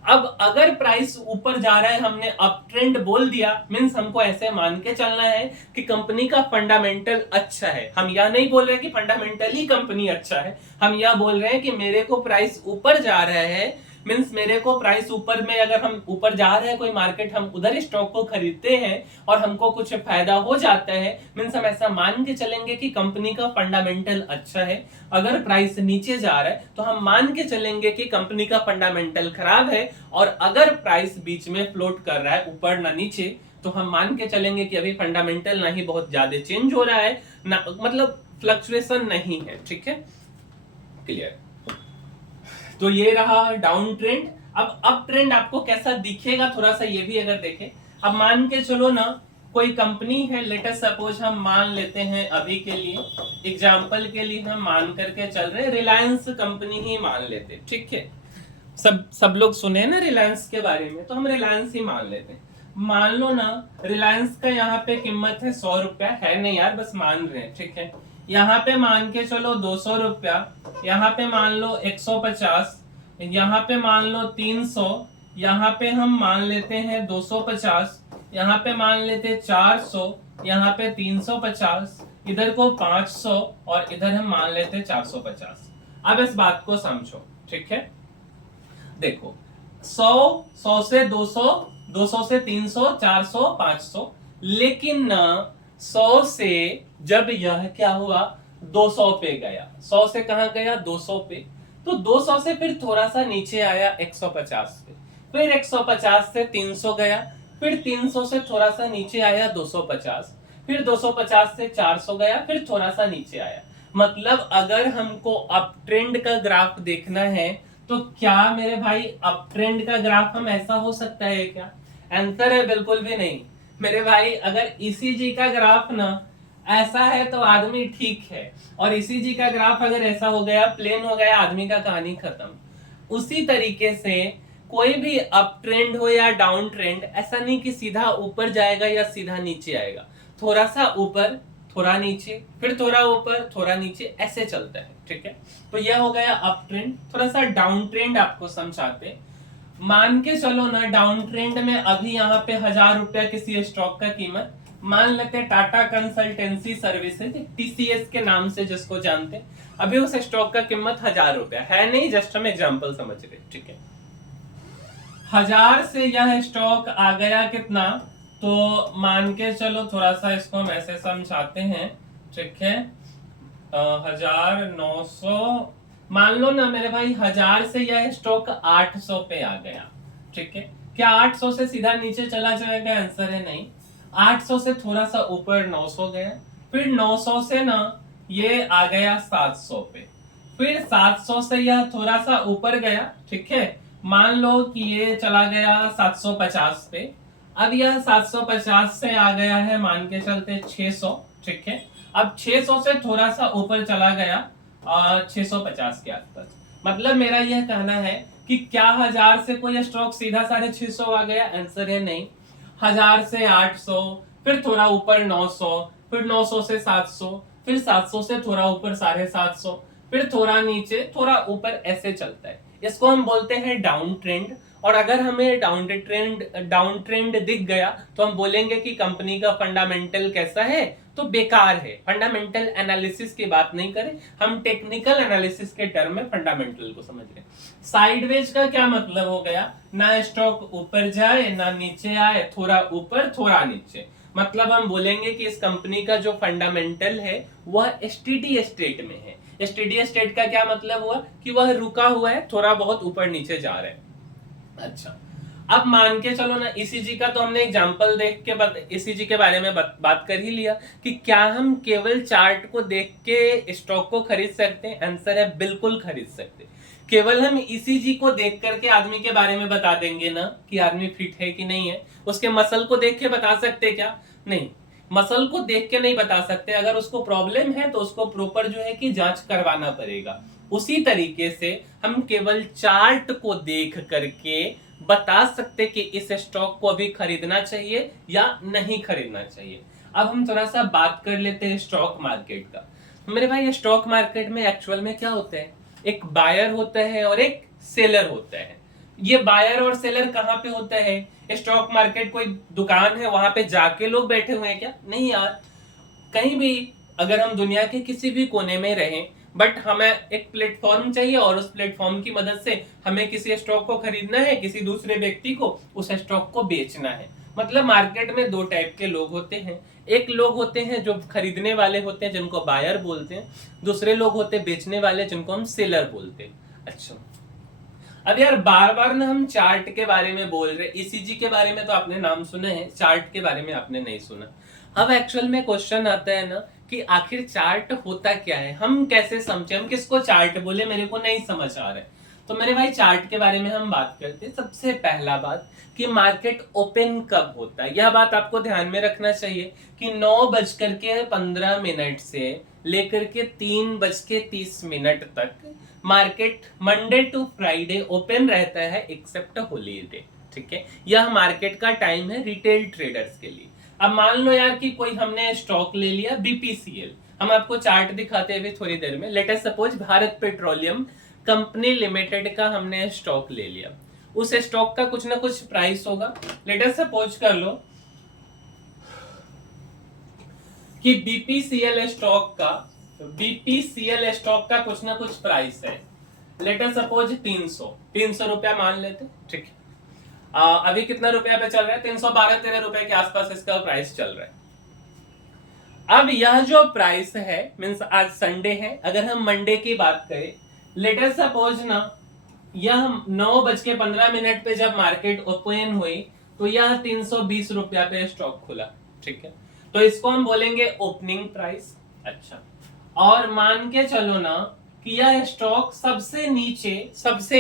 अब अगर प्राइस ऊपर जा रहा है, हमने अप ट्रेंड बोल दिया, मींस हमको ऐसे मान के चलना है कि कंपनी का फंडामेंटल अच्छा है। हम यह नहीं बोल रहे कि फंडामेंटली कंपनी अच्छा है, हम यह बोल रहे हैं कि मेरे को प्राइस ऊपर जा रहा है, मींस मेरे को प्राइस ऊपर में, अगर हम ऊपर जा रहे हैं कोई मार्केट, हम उधर स्टॉक को खरीदते हैं और हमको कुछ फायदा हो जाता है, मींस हम ऐसा मान के चलेंगे कि कंपनी का फंडामेंटल अच्छा है। अगर प्राइस नीचे जा रहा है तो हम मान के चलेंगे कि कंपनी का फंडामेंटल खराब है, और अगर प्राइस बीच में फ्लोट कर रहा है ऊपर ना नीचे, तो हम मान के चलेंगे कि अभी फंडामेंटल ना ही बहुत ज्यादा चेंज हो रहा है ना, मतलब फ्लक्चुएशन नहीं है। ठीक है, क्लियर। तो ये रहा डाउन ट्रेंड। अब अप ट्रेंड आपको कैसा दिखेगा थोड़ा सा ये भी अगर देखें। अब मान के चलो ना, कोई कंपनी है, लेट अस सपोज हम मान लेते हैं अभी के लिए, एग्जांपल के लिए हम मान करके चल रहे हैं, रिलायंस कंपनी ही मान लेते। ठीक है, सब लोग सुने ना रिलायंस के बारे में, तो हम रिलायंस ही मान लेते हैं। मान लो ना रिलायंस का यहाँ पे कीमत है 100 रुपया, है नहीं यार, बस मान रहे हैं। ठीक है, यहाँ पे मान के चलो 200 रुपया, यहाँ पे मान लो 150, यहाँ पे मान लो 300, यहाँ पे हम मान लेते हैं 250, यहाँ पे मान लेते हैं 400, यहाँ पे 350, इधर को 500 और इधर हम मान लेते हैं 450। अब इस बात को समझो। ठीक है, देखो 100 से 200, 200 से 300, 400, 500, लेकिन 100 से जब यह क्या हुआ 200 पे गया, 100 से कहां गया 200 पे, तो 200 से फिर थोड़ा सा नीचे आया 150 पे, फिर 150 से 300 गया, फिर 300 से थोड़ा सा नीचे आया 250, फिर 250 से 400 गया, फिर थोड़ा सा नीचे आया। मतलब अगर हमको अप ट्रेंड का ग्राफ देखना है तो क्या मेरे भाई अप ट्रेंड का ग्राफ हम ऐसा हो सकता है क्या? आंसर है बिल्कुल भी नहीं मेरे भाई। अगर ईसीजी का ग्राफ ना ऐसा है तो आदमी ठीक है, और ईसीजी का ग्राफ अगर ऐसा हो गया, प्लेन हो गया, आदमी का कहानी खत्म। उसी तरीके से कोई भी अप ट्रेंड हो या डाउन ट्रेंड, ऐसा नहीं कि सीधा ऊपर जाएगा या सीधा नीचे आएगा, थोड़ा सा ऊपर थोड़ा नीचे, फिर थोड़ा ऊपर, थोड़ा नीचे, ऐसे चलता है। ठीक है, तो यह हो गया अप ट्रेंड। थोड़ा सा डाउन ट्रेंड आपको समझाते हैं। मान के चलो ना, डाउन ट्रेंड में अभी यहाँ पे 1,000 रुपया किसी स्टॉक का कीमत, मान लेते हैं टाटा कंसल्टेंसी सर्विसेज, टीसीएस के नाम से जिसको जानते हैं, अभी उस स्टॉक का कीमत 1,000 रुपया है, नहीं जस्ट हम एग्जांपल समझ रहे। ठीक है, 1,000 से यह स्टॉक आ गया कितना, तो मान के चलो थोड़ा सा इसको हम ऐसे समझाते हैं। ठीक है, 1,900 मान लो ना मेरे भाई, 1,000 से यह स्टॉक 800 पे आ गया। ठीक है, क्या 800 से सीधा नीचे चला जाएगा? आंसर है नहीं। 800 से थोड़ा सा ऊपर 900 गया, फिर 900 से ना ये आ गया 700 पे, फिर 700 से यह थोड़ा सा ऊपर गया। ठीक है, मान लो कि ये चला गया 750 पे, अब यह 750 से आ गया है मान के चलते 600। ठीक है, अब 600 से थोड़ा सा ऊपर चला गया 650 के आसपास। मतलब मेरा यह कहना है कि क्या 1,000 से कोई स्टॉक सीधा 650 आ गया? आंसर है नहीं। 1,000 से 800, फिर थोड़ा ऊपर 900, फिर 900 से 700, फिर 700 से थोड़ा ऊपर 750, फिर थोड़ा नीचे, थोड़ा ऊपर, ऐसे चलता है। इसको हम बोलते हैं डाउन ट्रेंड। और अगर हमें डाउन ट्रेंड दिख गया तो हम बोलेंगे कि कंपनी का फंडामेंटल कैसा है, तो बेकार है। फंडामेंटल एनालिसिस की बात नहीं करें, हम टेक्निकल एनालिसिस के टर्म में फंडामेंटल को समझ रहे हैं। साइडवेज का क्या मतलब हो गया? ना स्टॉक ऊपर जाए ना नीचे आए, थोड़ा ऊपर थोड़ा नीचे। मतलब हम बोलेंगे कि इस कंपनी का जो फंडामेंटल है वह स्टेडी स्टेट में है। स्टेडी स्टेट का क्या मतलब हुआ कि वह रुका हुआ है, थोड़ा बहुत ऊपर नीचे जा रहा है। अच्छा, अब मान के चलो ना, ईसीजी का तो हमने एग्जांपल देख के ईसीजी के बारे में बात कर ही लिया कि क्या हम केवल चार्ट को देख के स्टॉक को खरीद सकते हैं? आंसर है बिल्कुल खरीद सकते। केवल हम ईसीजी को देख करके आदमी के बारे में बता देंगे ना कि आदमी फिट है कि नहीं है। उसके मसल को देख के बता सकते क्या? नहीं, मसल को देख के नहीं बता सकते। अगर उसको प्रॉब्लम है तो उसको प्रॉपर जो है कि जांच करवाना पड़ेगा। उसी तरीके से हम केवल चार्ट को देख करके बता सकते कि इस स्टॉक को अभी खरीदना चाहिए या नहीं खरीदना चाहिए। अब हम थोड़ा सा बात कर लेते हैं स्टॉक मार्केट का। मेरे भाई, स्टॉक मार्केट में एक्चुअल में क्या होता है? एक बायर होता है और एक सेलर होता है। ये बायर और सेलर कहाँ पे होता है? स्टॉक मार्केट कोई दुकान है वहां पे जाके लोग बैठे हुए हैं क्या? नहीं यार, कहीं भी अगर हम दुनिया के किसी भी कोने में रहें, बट हमें एक प्लेटफॉर्म चाहिए और उस प्लेटफॉर्म की मदद से हमें किसी स्टॉक को खरीदना है, किसी दूसरे व्यक्ति को उस स्टॉक को बेचना है। मतलब मार्केट में दो टाइप के लोग होते हैं। एक लोग होते हैं जो खरीदने वाले होते हैं जिनको बायर बोलते हैं, दूसरे लोग होते हैं बेचने वाले जिनको हम सेलर बोलते हैं। अच्छा, अब यार बार बार ना हम चार्ट के बारे में बोल रहे, ईसीजी के बारे में तो आपने नाम सुने हैं, चार्ट के बारे में आपने नहीं सुना। अब एक्चुअल में क्वेश्चन आता है ना कि आखिर चार्ट होता क्या है, हम कैसे समझे, हम किसको चार्ट बोले, मेरे को नहीं समझ आ रहा है। तो मेरे भाई, चार्ट के बारे में हम बात करते हैं। सबसे पहला बात कि मार्केट ओपन कब होता है, यह बात आपको ध्यान में रखना चाहिए कि 9:15 से लेकर के 3:30 तक market Monday to Friday open रहता है एक्सेप्ट हॉलीडे। ठीक है, यह मार्केट का टाइम है रिटेल ट्रेडर्स के लिए। अब मान लो यार कि कोई हमने स्टॉक ले लिया बीपीसीएल, हम आपको चार्ट दिखाते हैं थोड़ी देर में। Late us suppose Bharat petroleum company limited का हमने स्टॉक ले लिया। उस स्टॉक का कुछ ना कुछ प्राइस होगा। लेट अस सपोज कर लो कि बीपीसीएल स्टॉक का कुछ ना कुछ प्राइस है। लेट अस सपोज 300 रुपया मान लेते। ठीक है, अभी कितना रुपया पे चल रहा है? 312-13 रुपए के आसपास इसका प्राइस चल रहा है। अब यह जो प्राइस है, मींस आज संडे है, अगर हम मंडे की बात करें, लेट अस सपोज ना, यह 9:15 पे जब मार्केट ओपन हुई तो यह 320 रुपया पे स्टॉक खुला। ठीक है, तो इसको हम बोलेंगे ओपनिंग प्राइस। अच्छा, और मान के चलो ना कि यह स्टॉक सबसे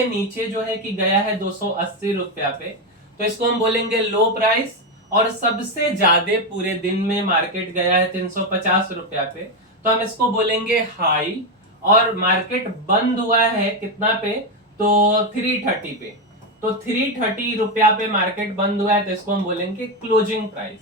नीचे जो है कि गया है 280 रुपया पे, तो इसको हम बोलेंगे लो प्राइस। और सबसे ज्यादा पूरे दिन में मार्केट गया है 350 रुपया पे, तो हम इसको बोलेंगे हाई। और मार्केट बंद हुआ है कितना पे? तो 330 पे। तो 330 रुपया पे मार्केट बंद हुआ है, तो इसको हम बोलेंगे क्लोजिंग प्राइस।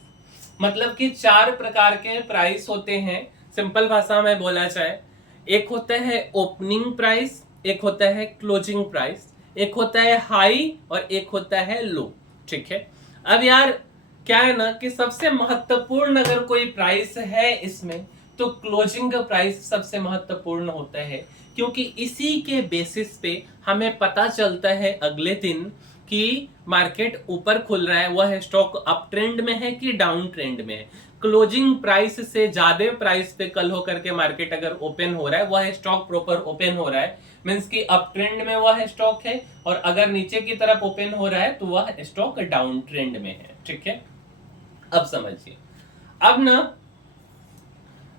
मतलब कि 4 प्रकार के प्राइस होते हैं, सिंपल भाषा में बोला जाए। एक होता है ओपनिंग प्राइस, एक होता है क्लोजिंग प्राइस, एक होता है हाई और एक होता है लो। ठीक है। अब यार क्या है ना कि सबसे महत्वपूर्ण अगर कोई प्राइस है इसमें, तो क्लोजिंग का प्राइस सबसे महत्वपूर्ण होता है, क्योंकि इसी के बेसिस पे हमें पता चलता है अगले दिन कि मार्केट ऊपर खुल रहा है, वह स्टॉक अप ट्रेंड में है कि डाउन ट्रेंड में है। क्लोजिंग प्राइस से ज्यादा प्राइस पे कल होकर के मार्केट अगर ओपन हो रहा है, वह स्टॉक प्रॉपर ओपन हो रहा है, मींस कि अप ट्रेंड में वह स्टॉक है, और अगर नीचे की तरफ ओपन हो रहा है तो वह स्टॉक डाउन ट्रेंड में है। ठीक है, अब समझिए। अब ना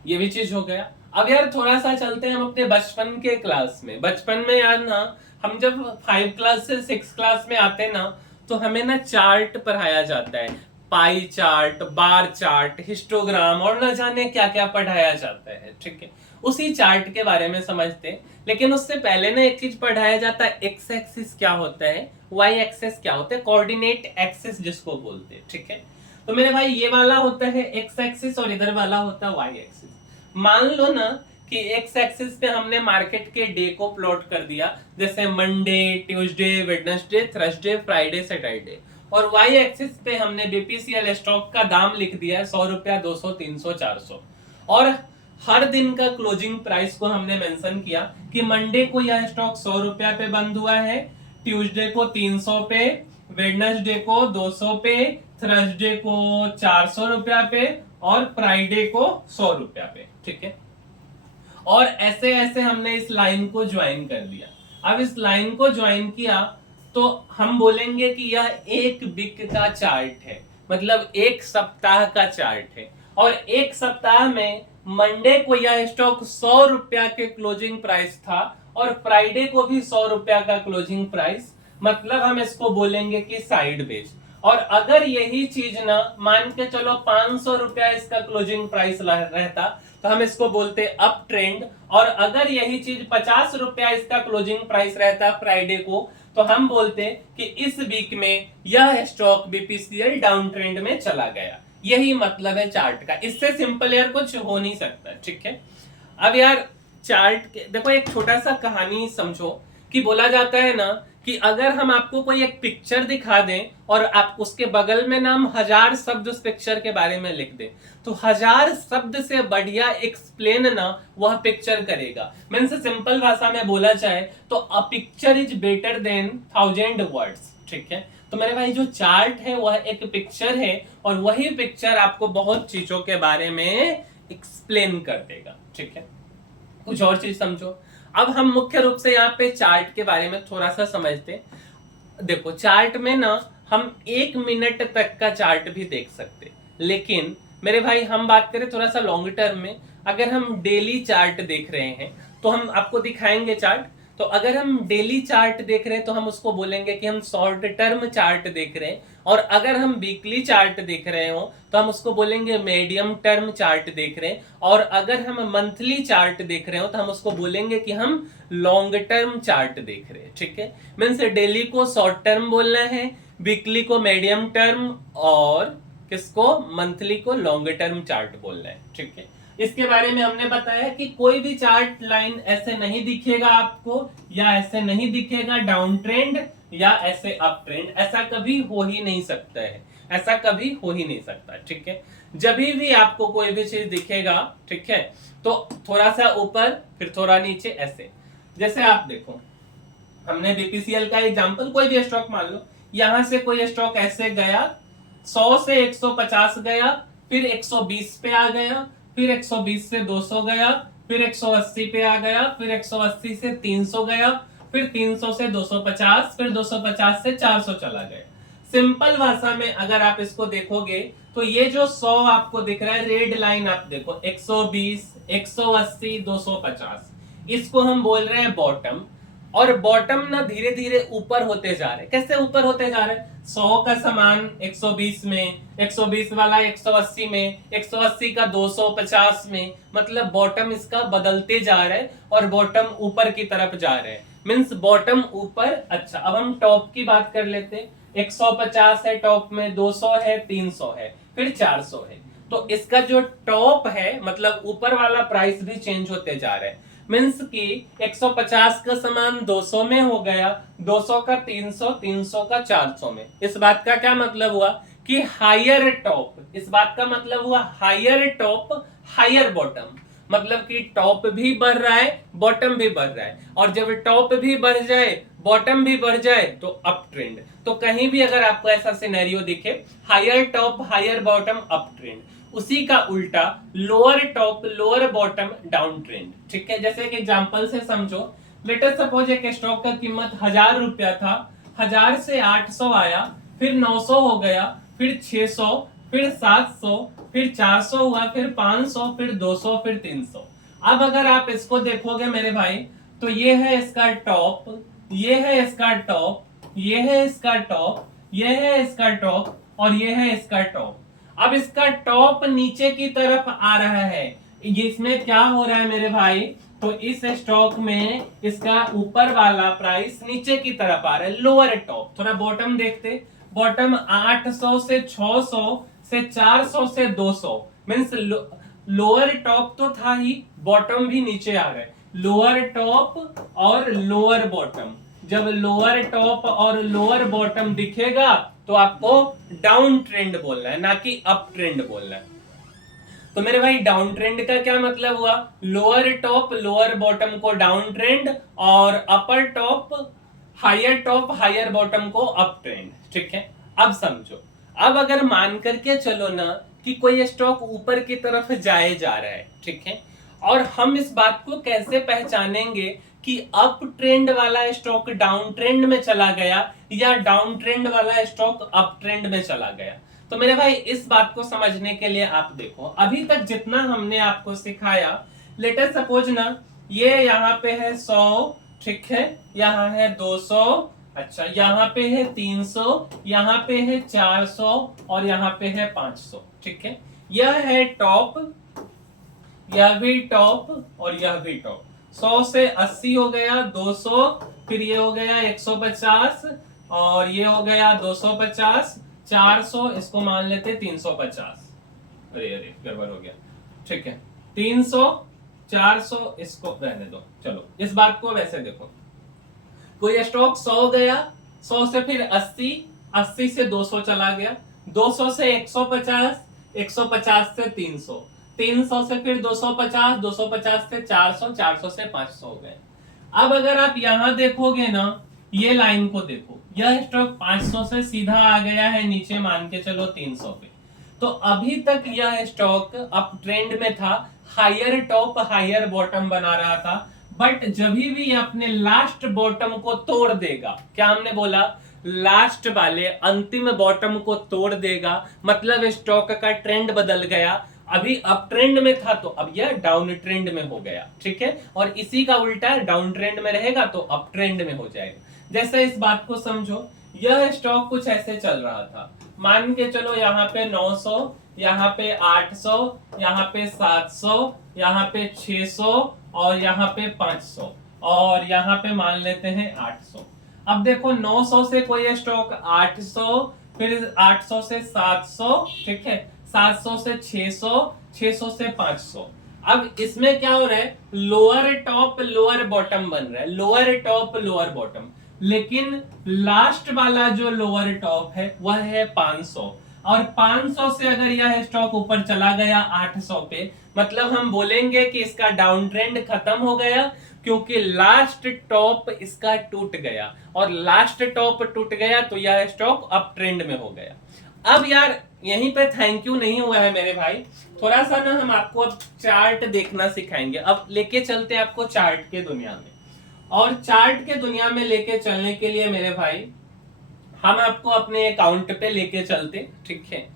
ये भी चीज हो गया। अब यार थोड़ा सा चलते हैं हम अपने बचपन के क्लास में। बचपन में यार ना हम जब 5 क्लास से 6 क्लास में आते ना, तो हमें ना चार्ट पढ़ाया जाता है, pie chart, bar chart, histogram और न जाने क्या क्या पढ़ाया जाता है। ठीक है, उसी चार्ट के बारे में समझते हैं। लेकिन उससे पहले ना एक चीज पढ़ाया जाता है, एक्स एक्सिस क्या होता है, वाई एक्सिस क्या होता है, कोऑर्डिनेट एक्सिस जिसको बोलते हैं। ठीक है, तो मेरे भाई ये वाला होता है एक्स एक्सिस और इधर वाला होता है वाई एक्सिस। मान लो ना कि एक्स एक्सिस पे हमने मार्केट के डे को प्लॉट कर दिया, जैसे Monday, Tuesday, Wednesday, Thursday, Friday, Saturday, और वाई एक्सिस पे हमने बीपीसीएल स्टॉक का दाम लिख दिया है 100 रुपया, 200, 300, 400, और हर दिन का क्लोजिंग प्राइस को हमने मेंशन किया कि मंडे को यह स्टॉक 100 रुपया पे बंद हुआ है, ट्यूसडे को 300 पे, वेडनेसडे को 200 पे, थर्सडे को 400 रुपया पे, और फ्राइडे को 100 रुपया पे। ठीक है, और ऐसे ऐसे हमने इस लाइन को ज्वाइन कर लिया। अब इस लाइन को ज्वाइन किया तो हम बोलेंगे कि यह एक वीक का चार्ट है, मतलब एक सप्ताह का चार्ट है, और एक सप्ताह में मंडे को यह स्टॉक 100 रुपया के क्लोजिंग प्राइस था, और फ्राइडे को भी 100 रुपया का क्लोजिंग प्राइस, मतलब हम इसको बोलेंगे कि साइड बेच। और अगर यही चीज ना मान के चलो 500 रुपया इसका क्लोजिंग प्राइस रहता, तो हम इसको बोलते अप ट्रेंड, और अगर यही चीज 50 रुपया इसका क्लोजिंग प्राइस रहता फ्राइडे को, तो हम बोलते कि इस वीक में यह स्टॉक बीपीसीएल डाउन ट्रेंड में चला गया। यही मतलब है चार्ट का, इससे सिंपल यार कुछ हो नहीं सकता। ठीक है, अब यार चार्ट के देखो एक छोटा सा कहानी समझो कि बोला जाता है ना कि अगर हम आपको कोई एक पिक्चर दिखा दें और आप उसके बगल में ना हम 1000 शब्द उस पिक्चर के बारे में लिख दें, तो 1000 शब्द से बढ़िया एक्सप्लेन ना वह पिक्चर करेगा। मीन्स सिंपल भाषा में बोला जाए तो a picture is better than 1000 words. ठीक है, तो मेरे भाई जो चार्ट है वह एक पिक्चर है, और वही पिक्चर आपको बहुत चीजों के बारे में एक्सप्लेन कर देगा। ठीक है, कुछ और चीज समझो। अब हम मुख्य रूप से यहाँ पे चार्ट के बारे में थोड़ा सा समझते हैं। देखो चार्ट में ना हम 1 मिनट तक का चार्ट भी देख सकते, लेकिन मेरे भाई हम बात करें थोड़ा सा लॉन्ग टर्म में, अगर हम डेली चार्ट देख रहे हैं तो हम आपको दिखाएंगे चार्ट। तो अगर हम डेली चार्ट देख रहे हैं तो हम उसको बोलेंगे कि हम शॉर्ट टर्म चार्ट देख रहे हैं, और अगर हम वीकली चार्ट देख रहे हो तो हम उसको बोलेंगे मीडियम टर्म चार्ट देख रहे हैं, और अगर हम मंथली चार्ट देख रहे हो तो हम उसको बोलेंगे कि हम लॉन्ग टर्म चार्ट देख रहे हैं। ठीक है, मीन्स डेली को शॉर्ट टर्म बोलना है, वीकली को मीडियम टर्म, और किसको मंथली को लॉन्ग टर्म चार्ट बोलना है। ठीक है, इसके बारे में हमने बताया कि कोई भी चार्ट लाइन ऐसे नहीं दिखेगा आपको, या ऐसे नहीं दिखेगा डाउन ट्रेंड, या ऐसे अप ट्रेंड, ऐसा कभी हो ही नहीं सकता है, ऐसा कभी हो ही नहीं सकता। ठीक है, जब भी आपको कोई भी चीज दिखेगा, ठीक है, तो थोड़ा सा ऊपर फिर थोड़ा नीचे, ऐसे। जैसे आप देखो हमने बीपीसीएल का एग्जांपल, कोई भी स्टॉक मान लो, यहां से कोई स्टॉक ऐसे गया 100 से 150 गया, फिर 120 पे आ गया, फिर 120 से 200 गया, फिर 180 पे आ गया, फिर 180 से 300 गया, फिर 300 से 250, फिर 250 से 400 चला गया। सिंपल भाषा में अगर आप इसको देखोगे तो ये जो 100 आपको दिख रहा है रेड लाइन, आप देखो 120, 180, 250, इसको हम बोल रहे हैं बॉटम। और बॉटम ना धीरे धीरे ऊपर होते जा रहे हैं। कैसे ऊपर होते जा रहे हैं? 100 का सामान 120 में, 120 वाला 180 में, 180 का 250 में, मतलब बॉटम इसका बदलते जा रहे हैं और बॉटम ऊपर की तरफ जा रहे हैं। मींस बॉटम ऊपर। अच्छा, अब हम टॉप की बात कर लेते हैं। 150 है टॉप में, 200 है, 300 है, फिर 400 है। तो इसका जो टॉप है मतलब ऊपर वाला प्राइस भी चेंज होते जा रहा है। मीन्स कि 150 का सामान 200 में हो गया, 200 का 300, 300 का 400 में। इस बात का क्या मतलब हुआ कि हायर टॉप, इस बात का मतलब हुआ हायर टॉप हायर बॉटम, मतलब कि टॉप भी बढ़ रहा है बॉटम भी बढ़ रहा है, और जब टॉप भी बढ़ जाए बॉटम भी बढ़ जाए तो अप ट्रेंड। तो कहीं भी अगर आपको ऐसा सिनेरियो दिखे higher top higher bottom up trend, उसी का उल्टा lower top lower bottom down trend. ठीक है, जैसे एक एग्जांपल से समझो, लेट अस सपोज एक स्टॉक का कीमत 1000 रुपया था, 1000 से 800 आया, फिर 900 हो गया, फिर 600, फिर 700, फिर 400 हुआ, फिर 500, फिर 200, फिर 300। अब अगर आप इसको देखोगे मेरे भाई, तो ये है इसका टॉप, ये है इसका टॉप, ये है इसका टॉप, ये है इसका टॉप, और ये है इसका टॉप। अब इसका टॉप नीचे की तरफ आ रहा है, इसमें क्या हो रहा है मेरे भाई, तो इस स्टॉक में इसका ऊपर वाला प्राइस नीचे की तरफ आ रहा है, लोअर टॉप। थोड़ा बॉटम देखते, बॉटम 800 से 600 से 400 से 200, मीन्स लोअर टॉप तो था ही, बॉटम भी नीचे आ रहा है, लोअर टॉप और लोअर बॉटम। जब लोअर टॉप और लोअर बॉटम दिखेगा तो आपको डाउन ट्रेंड बोलना है, ना कि अप ट्रेंड बोलना है। तो मेरे भाई डाउन ट्रेंड का क्या मतलब हुआ, लोअर टॉप लोअर बॉटम को डाउन ट्रेंड, और अपर टॉप हायर बॉटम को अप ट्रेंड। ठीक है, अब समझो, अब अगर मान करके चलो ना कि कोई स्टॉक ऊपर की तरफ जाए जा रहा है, ठीक है, और हम इस बात को कैसे पहचानेंगे कि अप ट्रेंड वाला स्टॉक डाउन ट्रेंड में चला गया या डाउन ट्रेंड वाला स्टॉक अप ट्रेंड में चला गया। तो मेरे भाई इस बात को समझने के लिए आप देखो, अभी तक जितना हमने आपको सिखाया, लेट अस सपोज ना ये यहाँ पे है 100, ठीक है, यहाँ है 200, अच्छा यहाँ पे है 300, यहाँ पे है 400, और यहाँ पे है 500। ठीक है, यह है टॉप, यह भी टॉप और यह भी टॉप। 100 से 80 हो गया 200, फिर ये हो गया 150, और ये हो गया 250, 400, इसको मान लेते 350। अरे अरे गड़बड़ हो गया। ठीक है, 300, 400, इसको रहने दो। चलो इस बात को वैसे देखो, कोई स्टॉक 100 गया, 100 से फिर 80, 80 से 200 चला गया, 200 से 150, 150 से 300, 300 से फिर 250, 250 से 400, 400 से 500 हो गए। अब अगर आप यहां देखोगे ना, ये लाइन को देखो, यह स्टॉक 500 से सीधा आ गया है नीचे, मान के चलो 300 पे। तो अभी तक यह स्टॉक अप ट्रेंड में था, हायर टॉप हायर बॉटम बना रहा था, बट जब भी अपने लास्ट बॉटम को तोड़ देगा, क्या हमने बोला, लास्ट वाले अंतिम बॉटम को तोड़ देगा, मतलब स्टॉक का ट्रेंड बदल गया, अभी अप ट्रेंड में था तो अब यह डाउन ट्रेंड में हो गया। ठीक है, और इसी का उल्टा डाउन ट्रेंड में रहेगा तो अप ट्रेंड में हो जाएगा। जैसे इस बात को समझो, यह स्टॉक कुछ ऐसे चल रहा था, मान के चलो यहाँ पे 900, यहाँ पे 800, यहाँ पे 700, यहाँ पे 600, और यहाँ पे 500, और यहाँ पे मान लेते हैं 800। अब देखो 900 से कोई स्टॉक 800, फिर 800 से 700, ठीक है, 700 से 600, 600 से 500। अब इसमें क्या हो रहा है, लोअर टॉप लोअर बॉटम बन रहा है, लोअर टॉप लोअर बॉटम, लेकिन लास्ट वाला जो लोअर टॉप है वह है 500, और 500 से अगर यह स्टॉक ऊपर चला गया 800 पे, मतलब हम बोलेंगे कि इसका डाउन ट्रेंड खत्म हो गया, क्योंकि लास्ट टॉप इसका टूट गया, और लास्ट टॉप टूट गया तो यह स्टॉक अप ट्रेंड में हो गया। अब यार यहीं पे थैंक यू नहीं हुआ है मेरे भाई, थोड़ा सा ना हम आपको अब चार्ट देखना सिखाएंगे, अब लेके चलते आपको चार्ट के दुनिया में। और चार्ट के दुनिया में लेके चलने के लिए मेरे भाई हम आपको अपने अकाउंट पे लेके चलते, ठीक है,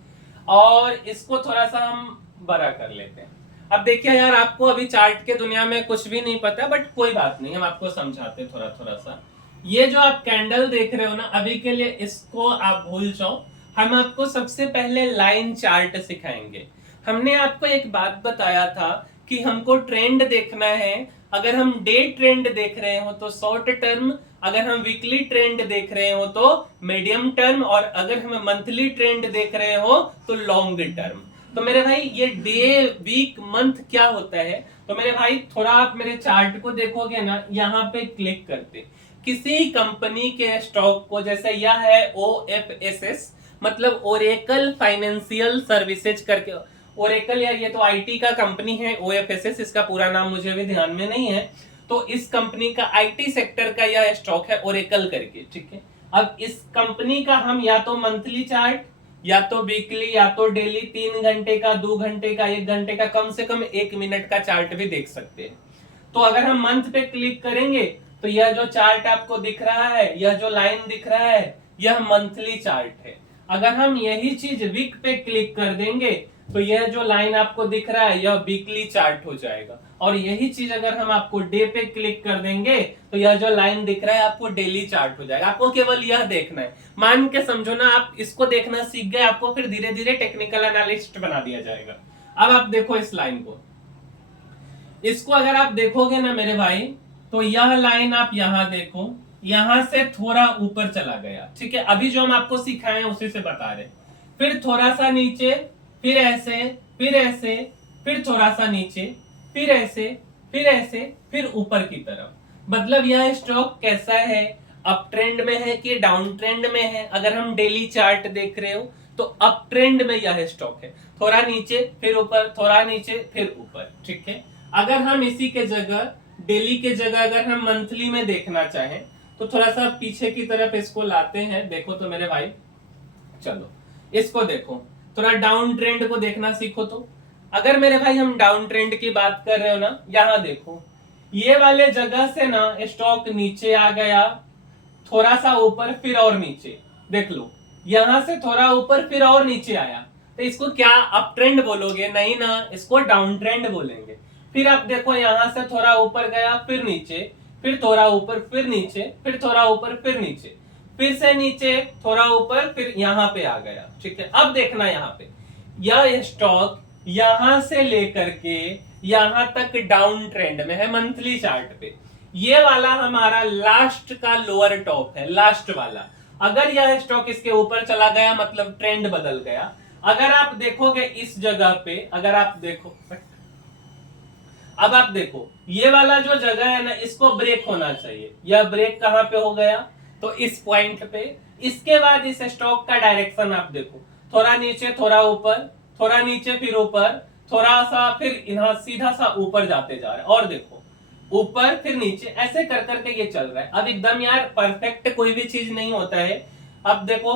और इसको थोड़ा सा हम बड़ा कर लेते हैं। अब देखिए यार, आपको अभी चार्ट के दुनिया में कुछ भी नहीं पता, बट कोई बात नहीं, हम आपको समझाते थोड़ा थोड़ा सा। ये जो आप कैंडल देख रहे हो ना, अभी के लिए इसको आप भूल जाओ, हम आपको सबसे पहले लाइन चार्ट सिखाएंगे। हमने आपको एक बात बताया था कि हमको ट्रेंड देखना है, अगर हम डे ट्रेंड देख रहे हो तो शॉर्ट टर्म, अगर हम वीकली ट्रेंड देख रहे हो तो मीडियम टर्म, और अगर हम मंथली ट्रेंड देख रहे हो तो लॉन्ग टर्म। तो मेरे भाई ये डे वीक मंथ क्या होता है, तो मेरे भाई थोड़ा आप मेरे चार्ट को देखोगे ना, यहाँ पे क्लिक करते किसी कंपनी के स्टॉक को, जैसे यह है OFSS, मतलब ओरेकल फाइनेंशियल सर्विसेज करके, ओरेकल यार ये तो आईटी का कंपनी है OFSS, इसका पूरा नाम मुझे भी ध्यान में नहीं है। तो इस कंपनी का आईटी सेक्टर का यह स्टॉक है ओरेकल करके, ठीक है। अब इस कंपनी का हम या तो मंथली चार्ट, या तो वीकली, या तो डेली 3 घंटे का, 2 घंटे का, 1 घंटे का, कम से कम 1 मिनट का चार्ट भी देख सकते हैं। तो अगर हम मंथ पे क्लिक करेंगे तो यह जो चार्ट आपको दिख रहा है, यह जो लाइन दिख रहा है, यह मंथली चार्ट है। अगर हम यही चीज वीक पे क्लिक कर देंगे तो यह जो लाइन आपको दिख रहा है, यह वीकली चार्ट हो जाएगा। और यही चीज अगर हम आपको डे पे क्लिक कर देंगे तो यह जो लाइन दिख रहा है आपको डेली चार्ट हो जाएगा। आपको केवल यह देखना है, मान के समझो ना, आप इसको देखना सीख गए, आपको फिर धीरे धीरे टेक्निकल एनालिस्ट बना दिया जाएगा। अब आप देखो इस लाइन को, इसको अगर आप देखोगे ना मेरे भाई, तो यह लाइन आप यहां देखो, यहां से थोड़ा ऊपर चला गया, ठीक है। अभी जो हम आपको सिखाए उसी से बता रहे, फिर थोड़ा सा नीचे, फिर ऐसे, फिर ऐसे, फिर थोड़ा सा नीचे, फिर ऐसे, फिर ऐसे, फिर ऊपर की तरफ। मतलब यह स्टॉक कैसा है, अप ट्रेंड में है कि डाउन ट्रेंड में है। अगर हम डेली चार्ट देख रहे हो तो अप ट्रेंड में यह स्टॉक है, थोड़ा नीचे फिर ऊपर, थोड़ा नीचे फिर ऊपर, ठीक है। अगर हम इसी के जगह, डेली के जगह अगर हम मंथली में देखना चाहें तो थोड़ा सा पीछे की तरफ इसको लाते हैं। देखो तो मेरे भाई, चलो इसको देखो, थोड़ा डाउन ट्रेंड को देखना सीखो। तो अगर मेरे भाई हम डाउन ट्रेंड की बात कर रहे हो ना, यहां देखो, ये वाले जगह से ना स्टॉक नीचे आ गया, थोड़ा सा ऊपर, फिर और नीचे, देख लो, यहां से थोड़ा ऊपर फिर और नीचे आया, तो इसको क्या अप ट्रेंड बोलोगे? नहीं ना, इसको डाउन ट्रेंड बोलेंगे। फिर आप देखो, यहां से थोड़ा ऊपर गया, फिर नीचे, फिर थोड़ा ऊपर, फिर नीचे, फिर थोड़ा ऊपर, फिर नीचे, फिर से नीचे, थोड़ा ऊपर, फिर यहां पे आ गया, ठीक है। अब देखना यहां पे, यह स्टॉक यहां से लेकर के यहां तक डाउन ट्रेंड में है मंथली चार्ट पे। ये वाला हमारा लास्ट का लोअर टॉप है, लास्ट वाला। अगर यह स्टॉक इसके ऊपर चला गया मतलब ट्रेंड बदल गया। अगर आप देखोगे इस जगह पे, अगर आप देखो, अब आप देखो ये वाला जो जगह है ना, इसको ब्रेक होना चाहिए। यह ब्रेक कहां पे हो गया? तो इस पॉइंट पे। इसके बाद इस स्टॉक का डायरेक्शन आप देखो, थोड़ा नीचे, थोड़ा ऊपर, थोड़ा नीचे, फिर ऊपर, थोड़ा सा, फिर यहां सीधा सा ऊपर जाते जा रहा है, और देखो ऊपर फिर नीचे, ऐसे कर करके ये चल रहा है। अब एकदम यार परफेक्ट कोई भी चीज नहीं होता है। अब देखो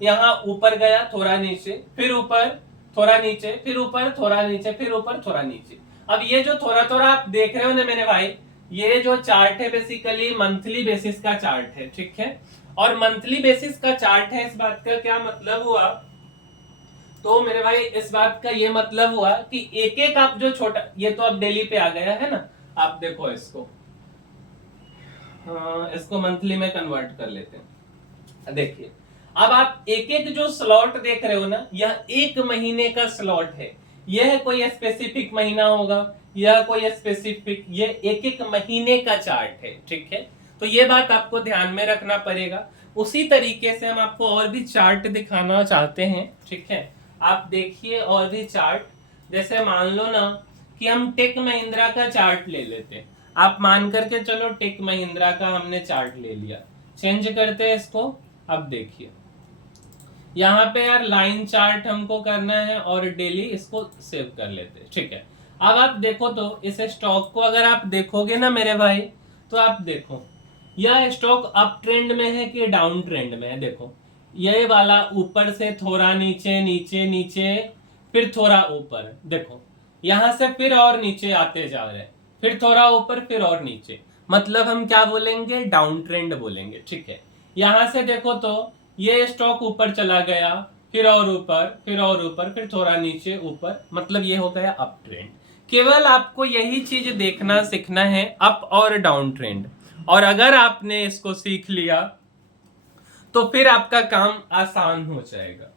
यहाँ ऊपर गया, थोड़ा नीचे, फिर ऊपर, थोड़ा नीचे, फिर ऊपर, थोड़ा नीचे, फिर ऊपर, थोड़ा नीचे। अब ये जो थोड़ा थोड़ा आप देख रहे हो ना मेरे भाई, ये जो चार्ट है बेसिकली मंथली बेसिस का चार्ट है, ठीक है। और मंथली बेसिस का चार्ट है, इस बात का क्या मतलब हुआ? तो मेरे भाई इस बात का ये मतलब हुआ कि एक एक आप जो छोटा, ये तो अब डेली पे आ गया है ना, आप देखो इसको, हाँ, इसको मंथली में कन्वर्ट कर लेते हैं। देखिए अब आप एक एक जो स्लॉट देख रहे हो ना, यह 1 महीने का स्लॉट है। यह कोई स्पेसिफिक महीना होगा, यह कोई स्पेसिफिक, ये एक एक महीने का चार्ट है, ठीक है। तो ये बात आपको ध्यान में रखना पड़ेगा। उसी तरीके से हम आपको और भी चार्ट दिखाना चाहते हैं, ठीक है। आप देखिए और भी चार्ट, जैसे मान लो ना कि हम टेक महिंद्रा का चार्ट ले लेते हैं। आप मान करके चलो टेक महिंद्रा का हमने चार्ट ले लिया, चेंज करते हैं इसको। अब देखिए यहाँ पे यार लाइन चार्ट हमको करना है और डेली इसको सेव कर लेते हैं, ठीक है। अब आप देखो तो इस स्टॉक को अगर आप देखोगे ना मेरे भाई, तो आप देखो यह स्टॉक अप ट्रेंड में है कि डाउन ट्रेंड में है। देखो ये वाला ऊपर से थोड़ा नीचे, नीचे, नीचे, फिर थोड़ा ऊपर, देखो यहां से फिर और नीचे आते जा रहे हैं, फिर थोड़ा ऊपर, फिर और नीचे, मतलब हम क्या बोलेंगे? डाउन ट्रेंड बोलेंगे, ठीक है। यहां से देखो तो ये स्टॉक ऊपर चला गया, फिर और ऊपर, फिर और ऊपर, फिर थोड़ा नीचे, ऊपर, मतलब ये हो गया अप ट्रेंड। केवल आपको यही चीज देखना सीखना है, अप और डाउन ट्रेंड। और अगर आपने इसको सीख लिया तो फिर आपका काम आसान हो जाएगा।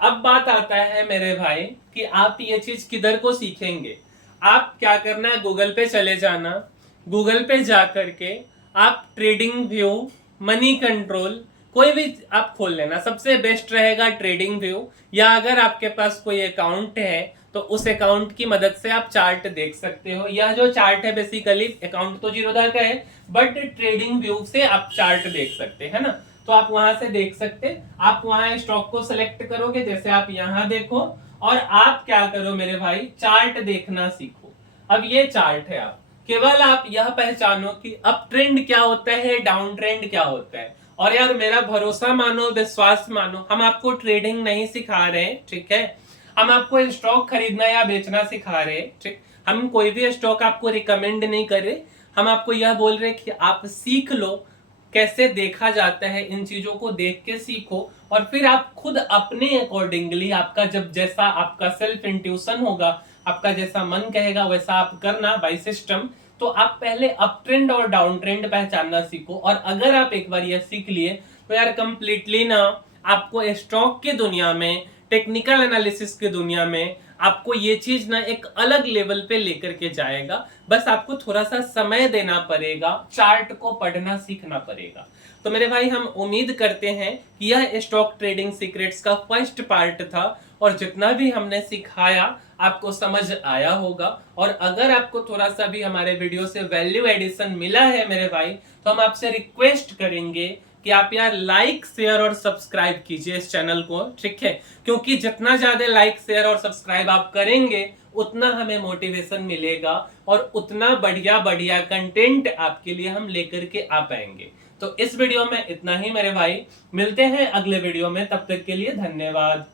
अब बात आता है मेरे भाई कि आप ये चीज किधर को सीखेंगे। आप क्या करना है, गूगल पे चले जाना, गूगल पे जा करके आप ट्रेडिंग व्यू, मनी कंट्रोल, कोई भी आप खोल लेना, सबसे बेस्ट रहेगा ट्रेडिंग व्यू। या अगर आपके पास कोई अकाउंट है तो उस अकाउंट की मदद से आप चार्ट देख सकते हो। यह जो चार्ट है बेसिकली अकाउंट तो जीरोधा का है, बट ट्रेडिंग व्यू से आप चार्ट देख सकते हैं ना। तो आप वहां से देख सकते, आप वहां स्टॉक को सिलेक्ट करोगे, जैसे आप यहां देखो, और आप क्या करो मेरे भाई, चार्ट देखना सीखो। अब ये चार्ट है, आप केवल आप यह पहचानो कि अप ट्रेंड क्या होता है, डाउन ट्रेंड क्या होता है। और यार मेरा भरोसा मानो, विश्वास मानो, हम आपको ट्रेडिंग नहीं सिखा रहे, ठीक है, हम आपको स्टॉक खरीदना या बेचना सिखा रहे, ठीक, हम कोई भी स्टॉक आपको रिकमेंड नहीं कर रहे, हम आपको यह बोल रहे कि आप सीख लो कैसे देखा जाता है, इन चीजों को देख के सीखो, और फिर आप खुद अपने अकॉर्डिंगली, आपका जब जैसा आपका सेल्फ इंट्यूशन होगा, आपका जैसा मन कहेगा वैसा आप करना बाय सिस्टम। तो आप पहले अप ट्रेंड और डाउन ट्रेंड पहचानना सीखो, और अगर आप एक बार यह सीख लिए तो यार कंप्लीटली ना आपको स्टॉक की दुनिया में, टेक्निकल एनालिसिस की दुनिया में आपको ये चीज ना एक अलग लेवल पे लेकर के जाएगा। बस आपको थोड़ा सा समय देना पड़ेगा, चार्ट को पढ़ना सीखना पड़ेगा। तो मेरे भाई हम उम्मीद करते हैं कि यह स्टॉक ट्रेडिंग सीक्रेट्स का फर्स्ट पार्ट था, और जितना भी हमने सिखाया आपको समझ आया होगा। और अगर आपको थोड़ा सा भी हमारे वीडियो से वैल्यू एडिशन मिला है मेरे भाई, तो हम आपसे रिक्वेस्ट करेंगे कि आप यार लाइक शेयर और सब्सक्राइब कीजिए इस चैनल को, ठीक है, क्योंकि जितना ज्यादा लाइक शेयर और सब्सक्राइब आप करेंगे उतना हमें मोटिवेशन मिलेगा, और उतना बढ़िया बढ़िया कंटेंट आपके लिए हम लेकर के आ पाएंगे। तो इस वीडियो में इतना ही मेरे भाई, मिलते हैं अगले वीडियो में, तब तक के लिए धन्यवाद।